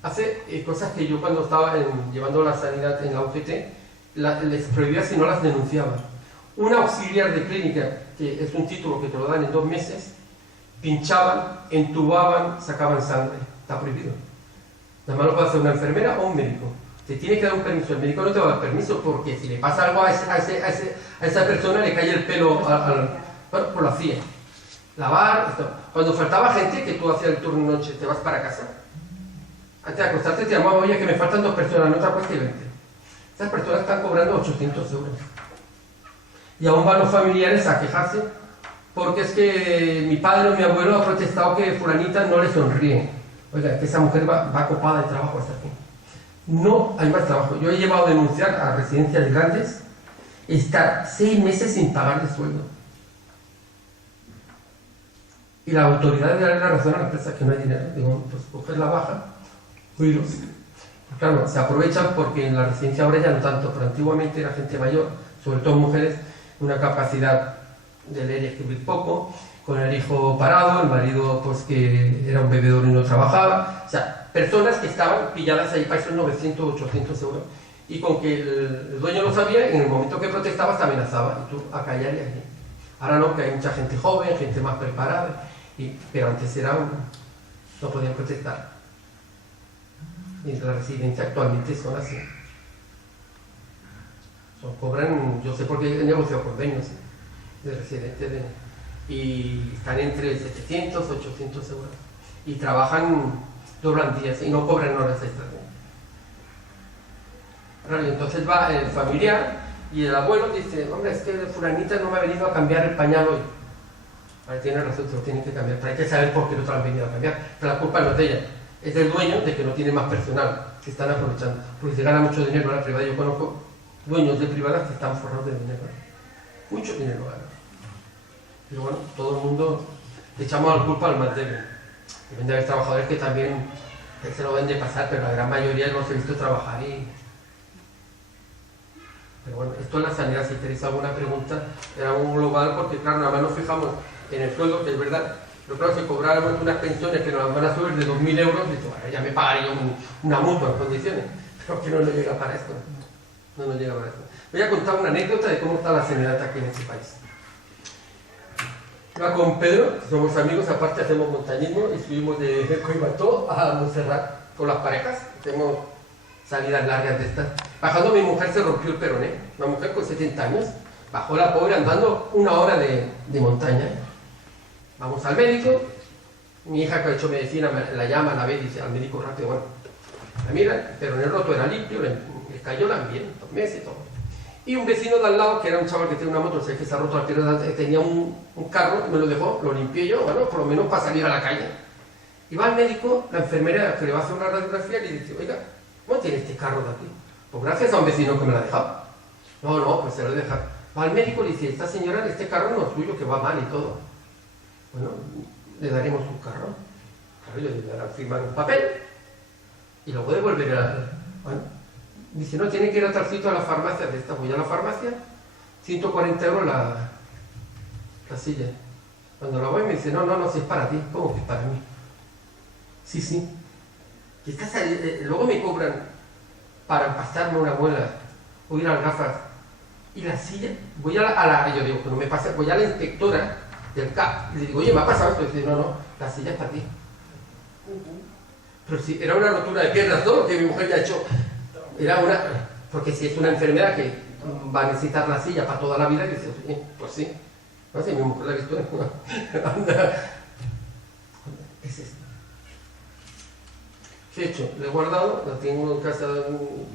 Hace cosas que yo cuando estaba llevando la sanidad en la UGT les prohibía si no las denunciaba. Un auxiliar de clínica, que es un título que te lo dan en 2 meses, pinchaban, entubaban, sacaban sangre. Está prohibido. Nada más lo puede hacer una enfermera o un médico. Te tiene que dar un permiso. El médico no te va a dar permiso porque si le pasa algo a esa persona le cae el pelo por la CIA. Lavar, esto. Cuando faltaba gente que tú hacías el turno noche, te vas para casa. Antes de acostarte te llamaba, oye, que me faltan 2 personas, no te acuestes y vente. Esas personas están cobrando 800 euros. Y aún van los familiares a quejarse porque es que mi padre o mi abuelo ha protestado que fulanita no le sonríe. Oiga, que esa mujer va copada de trabajo hasta aquí. No hay más trabajo. Yo he llevado a denunciar a residencias grandes estar 6 meses sin pagarle sueldo. Y la autoridad de darle la razón a la empresa que no hay dinero. Digo, pues coger la baja. Claro, se aprovechan porque en la residencia ahora ya no tanto, pero antiguamente era gente mayor, sobre todo mujeres, una capacidad de leer y escribir poco, con el hijo parado, el marido pues que era un bebedor y no trabajaba, o sea, personas que estaban pilladas ahí para esos 900 o 800 euros, y con que el dueño lo sabía, en el momento que protestabas te amenazaba, y tú a callar y allí. Ahora no, que hay mucha gente joven, gente más preparada, pero antes no podían protestar. Y la residencia actualmente son así. Cobran, yo sé porque he negociado con dueños de residentes y están entre 700 800 euros. Y trabajan, doblan días y no cobran horas extras. Claro, y entonces va el familiar y el abuelo dice, hombre, es que fulanita no me ha venido a cambiar el pañal hoy. Vale, tiene razón, te lo tienen que cambiar, pero hay que saber por qué no te lo han venido a cambiar. Pero la culpa no es de ella. Es del dueño de que no tiene más personal, que están aprovechando, porque se gana mucho dinero en la privada. Yo conozco dueños de privadas que están forrados de dinero, mucho dinero ganan. Pero bueno, todo el mundo le echamos la culpa al más débil. Deben de haber trabajadores que también se lo ven de pasar, pero la gran mayoría los he visto trabajar y Pero bueno, esto es la sanidad. Si tenéis alguna pregunta, era un global, porque claro, nada más nos fijamos en el sueldo, que es verdad. Pero claro, si cobráramos unas pensiones que nos van a subir de 2.000 euros, ya me pagaría una mutua en condiciones. Pero que no nos llega para esto. No nos llega para esto. Voy a contar una anécdota de cómo está la sanidad aquí en este país. Iba con Pedro, que somos amigos, aparte hacemos montañismo y subimos de Coibató a Montserrat con las parejas. Hacemos salidas largas de estas. Bajando, mi mujer se rompió el peroné. Una mujer con 70 años. Bajó la pobre andando 1 hora de montaña. Vamos al médico. Mi hija que ha hecho medicina la llama, la ve y dice al médico rápido, bueno, la mira, el peroné roto era limpio, le cayó bien, 2 meses y todo. Y un vecino de al lado, que era un chaval que tiene una moto, sé que se ha roto la pierna, tenía un carro, me lo dejó, lo limpié yo, bueno, por lo menos para salir a la calle. Y va al médico, la enfermera que le va a hacer una radiografía y le dice, oiga, ¿cómo tiene este carro de aquí? Pues gracias a un vecino que me lo ha dejado. No, pues se lo he dejado. Va al médico y le dice, esta señora, este carro no es suyo, que va mal y todo. Bueno, le daremos un carro. Claro, yo le daré a firmar un papel y luego devolveré bueno. Dice, no, tiene que ir a tal sitio a la farmacia de esta. Voy a la farmacia, 140 euros la silla. Cuando la voy me dice, no, si es para ti. ¿Cómo que es para mí? Sí. Y luego me cobran para pasarme una muela o ir a las gafas. Y la silla, voy yo digo, que no me pasa, voy a la inspectora del CAP y le digo, oye, me ha pasado esto. Y dice, no, la silla es para ti. Pero si era una rotura de piernas, todo lo que mi mujer ya ha hecho. Porque si es una enfermedad que va a necesitar la silla para toda la vida, y dices, oye, pues sí. No sé, mi mujer la ha visto. Es esto. ¿Qué he hecho? La he guardado, la tengo en casa,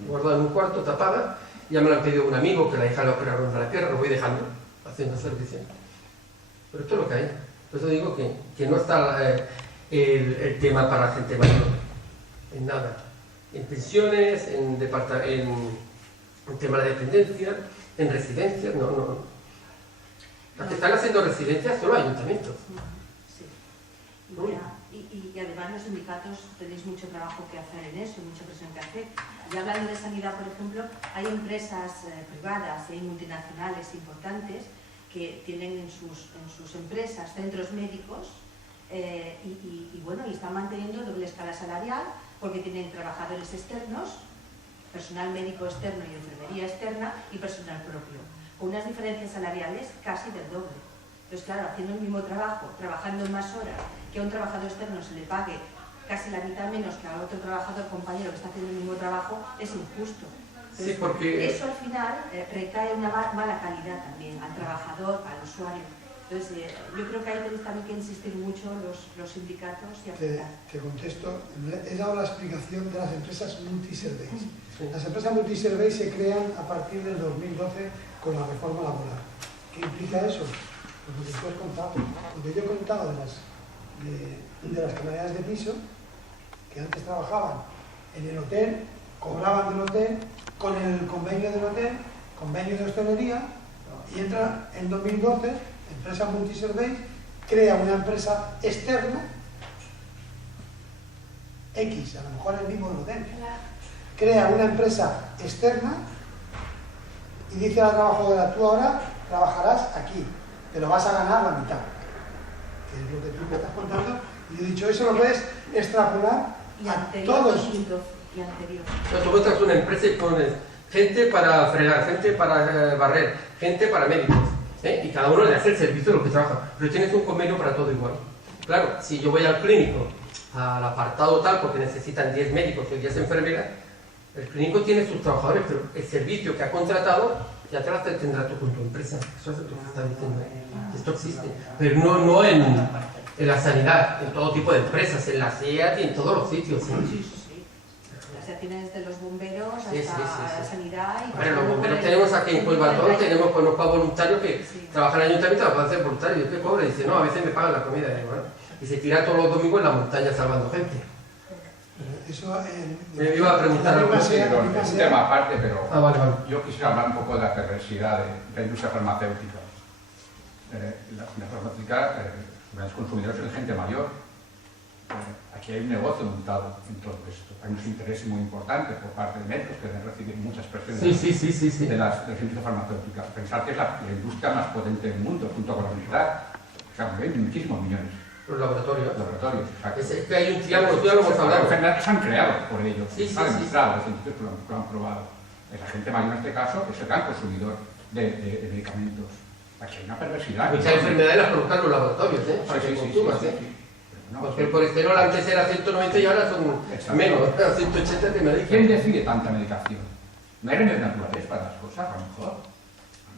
guardada en un cuarto, tapada. Ya me la han pedido un amigo que la hija le operaron de la pierna, lo voy dejando, haciendo servicio. Pero esto es lo que hay. Por eso digo que no está el tema para la gente mayor, en nada. En pensiones, en tema de dependencia, en residencias, no. Las que están haciendo residencias son los ayuntamientos. Sí. Y además los sindicatos tenéis mucho trabajo que hacer en eso, mucha presión que hacer. Y hablando de sanidad, por ejemplo, hay empresas privadas y hay multinacionales importantes que tienen en sus empresas centros médicos y están manteniendo doble escala salarial porque tienen trabajadores externos, personal médico externo y enfermería externa y personal propio, con unas diferencias salariales casi del doble. Entonces, claro, haciendo el mismo trabajo, trabajando más horas, que a un trabajador externo se le pague casi la mitad menos que a otro trabajador compañero que está haciendo el mismo trabajo, es injusto. Entonces, sí, porque eso al final recae una mala calidad también al trabajador, al usuario. Entonces, yo creo que ahí tenéis también que insistir mucho los sindicatos y aplicar. Te contesto, he dado la explicación de las empresas multiserveis. Las empresas multiserveis se crean a partir del 2012 con la reforma laboral. ¿Qué implica eso? Pues lo que tú has contado. Lo que yo he contado de las canalidades de piso, que antes trabajaban en el hotel, cobraban del hotel, con el convenio del hotel, convenio de hostelería, y entra en 2012, empresa multiserveis, crea una empresa externa, X, a lo mejor el mismo del hotel, crea una empresa externa y dice a la trabajadora, tú ahora trabajarás aquí, pero vas a ganar la mitad, que es lo que tú me estás contando, y yo he dicho, eso lo puedes extrapolar a todos. Y anterior. Tú montas una empresa y pones gente para fregar, gente para barrer, gente para médicos, y cada uno le hace el servicio de lo que trabaja, pero tienes un convenio para todo igual. Claro, si yo voy al clínico, al apartado tal, porque necesitan 10 médicos o 10 enfermeras, el clínico tiene sus trabajadores, pero el servicio que ha contratado ya te lo tendrá tú con tu empresa. Eso es lo que está diciendo. Esto existe, pero no en la sanidad, en todo tipo de empresas, en la SEAT y en todos los sitios. ¿Sí? Las tienes desde los bomberos hasta la sanidad. Y bueno, los bomberos tenemos aquí en Coibató, tenemos conozco a voluntarios que trabajan en el ayuntamiento, lo pueden hacer voluntarios. ¿Qué pobre? Dice, no, a veces me pagan la comida. Y se tira todos los domingos en la montaña salvando gente. Eso, me iba a preguntar algo. Es un tema aparte, pero vale. Yo quisiera hablar un poco de la perversidad de la industria farmacéutica. La farmacéutica, los consumidores son gente mayor. aquí hay un negocio montado en todo esto. Hay unos intereses muy importantes por parte de médicos que deben recibir muchas presiones de la industria farmacéutica. Pensar que es la industria más potente del mundo, junto con la universidad. O sea, hay muchísimos millones. Los laboratorios. Laboratorios, exacto. Es que hay un triángulo, ya lo hemos hablado. Enfermedades que se han creado por ellos. Se ha demostrado, los científicos lo han probado. La gente mayor en este caso es el gran consumidor de medicamentos. Aquí hay una perversidad. Muchas enfermedades las provocan los laboratorios, para que consumas, porque el colesterol antes era 190 y ahora son menos, 180 de medicación. ¿Quién decide tanta medicación? ¿No hay remedios naturales para las cosas? A lo mejor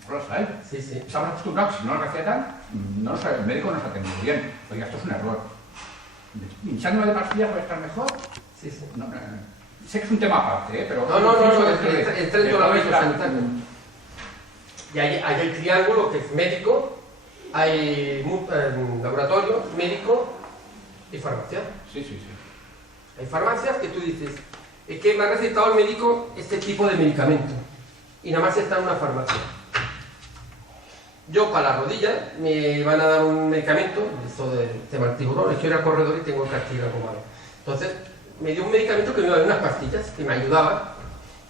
los hay. Se han acostumbrado que si no lo recetan, el médico no se ha atendido bien. Oiga, esto es un error. ¿Hinchándome de pastillas puede estar mejor? No, sé que es un tema aparte, pero... No, entra en todo el ámbito sanitario. Y hay el triángulo que es médico, hay laboratorio, médico y farmacia. Hay farmacias que tú dices, es que me ha recetado el médico este tipo de medicamento y nada más está en una farmacia. Yo para la rodilla me van a dar un medicamento, esto del tema del tiburón, es que era corredor y tengo el cartílago malo. Entonces me dio un medicamento que me iba a dar unas pastillas que me ayudaban.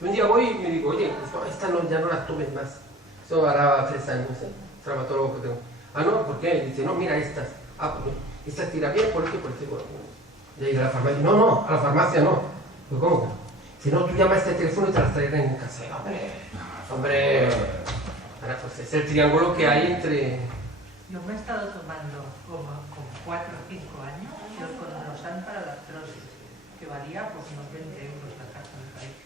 Y un día voy y me digo, oye, esta ya no las tomes más. Eso hará 3 años, traumatólogo que tengo. Ah, no, ¿por qué? Dice, no, mira estas. Ah, pues estas tira bien, ¿por qué? Porque bueno, ya ir a la farmacia. No, a la farmacia no. Pues, ¿cómo? Si no, tú llamas a este teléfono y te las traerán en casa. Hombre. Ahora, pues es el triángulo que hay entre... Yo me he estado tomando como con 4 o 5 años el Condrosan para la artrosis, que valía pues unos 20 euros la caja en el país.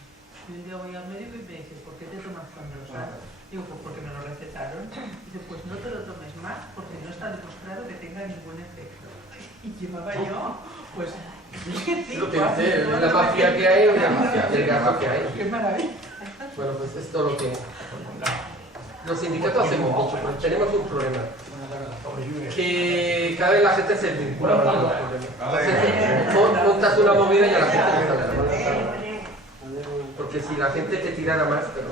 Y un día voy al médico y me dice, ¿por qué te tomas Condrosan? Digo, pues porque me lo recetaron. Dice, pues no te lo tomes más porque no está demostrado que tenga ningún efecto. Y llevaba yo, pues... Lo que dice, la mafia que hay, el gasto que hay. ¡Qué maravilla! Bueno, pues es todo lo que... Los sindicatos hacemos mucho, pero tenemos un problema. Que cada vez la gente se vincula más con los problemas. Entonces, montas una movida y a la gente le sale. Porque si la gente te tirara más, pero...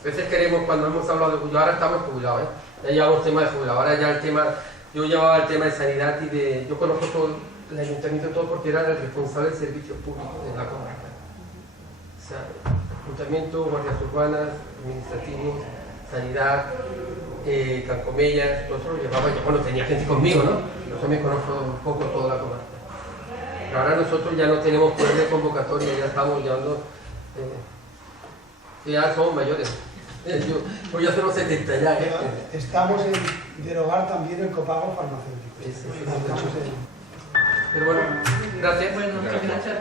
A veces queremos, cuando hemos hablado de jubilado, ahora estamos jubilados, ya llevamos tema de jubilado, ahora ya el tema... Yo llevaba el tema de sanidad y de... Yo conozco todo el ayuntamiento, todo porque era el responsable del servicio público de la comarca. O sea, ayuntamiento, guardias urbanas, administrativos, sanidad, Cancomellas, todo eso lo llevaba yo. Bueno, tenía gente conmigo, ¿no? Yo me conozco un poco toda la comarca. Pero ahora nosotros ya no tenemos poder de convocatoria, ya estamos llevando... ya somos mayores. Yo voy a hacer los 70 ya. Estamos en derogar también el copago farmacéutico. Pero bueno, gracias. Bueno, muchas gracias.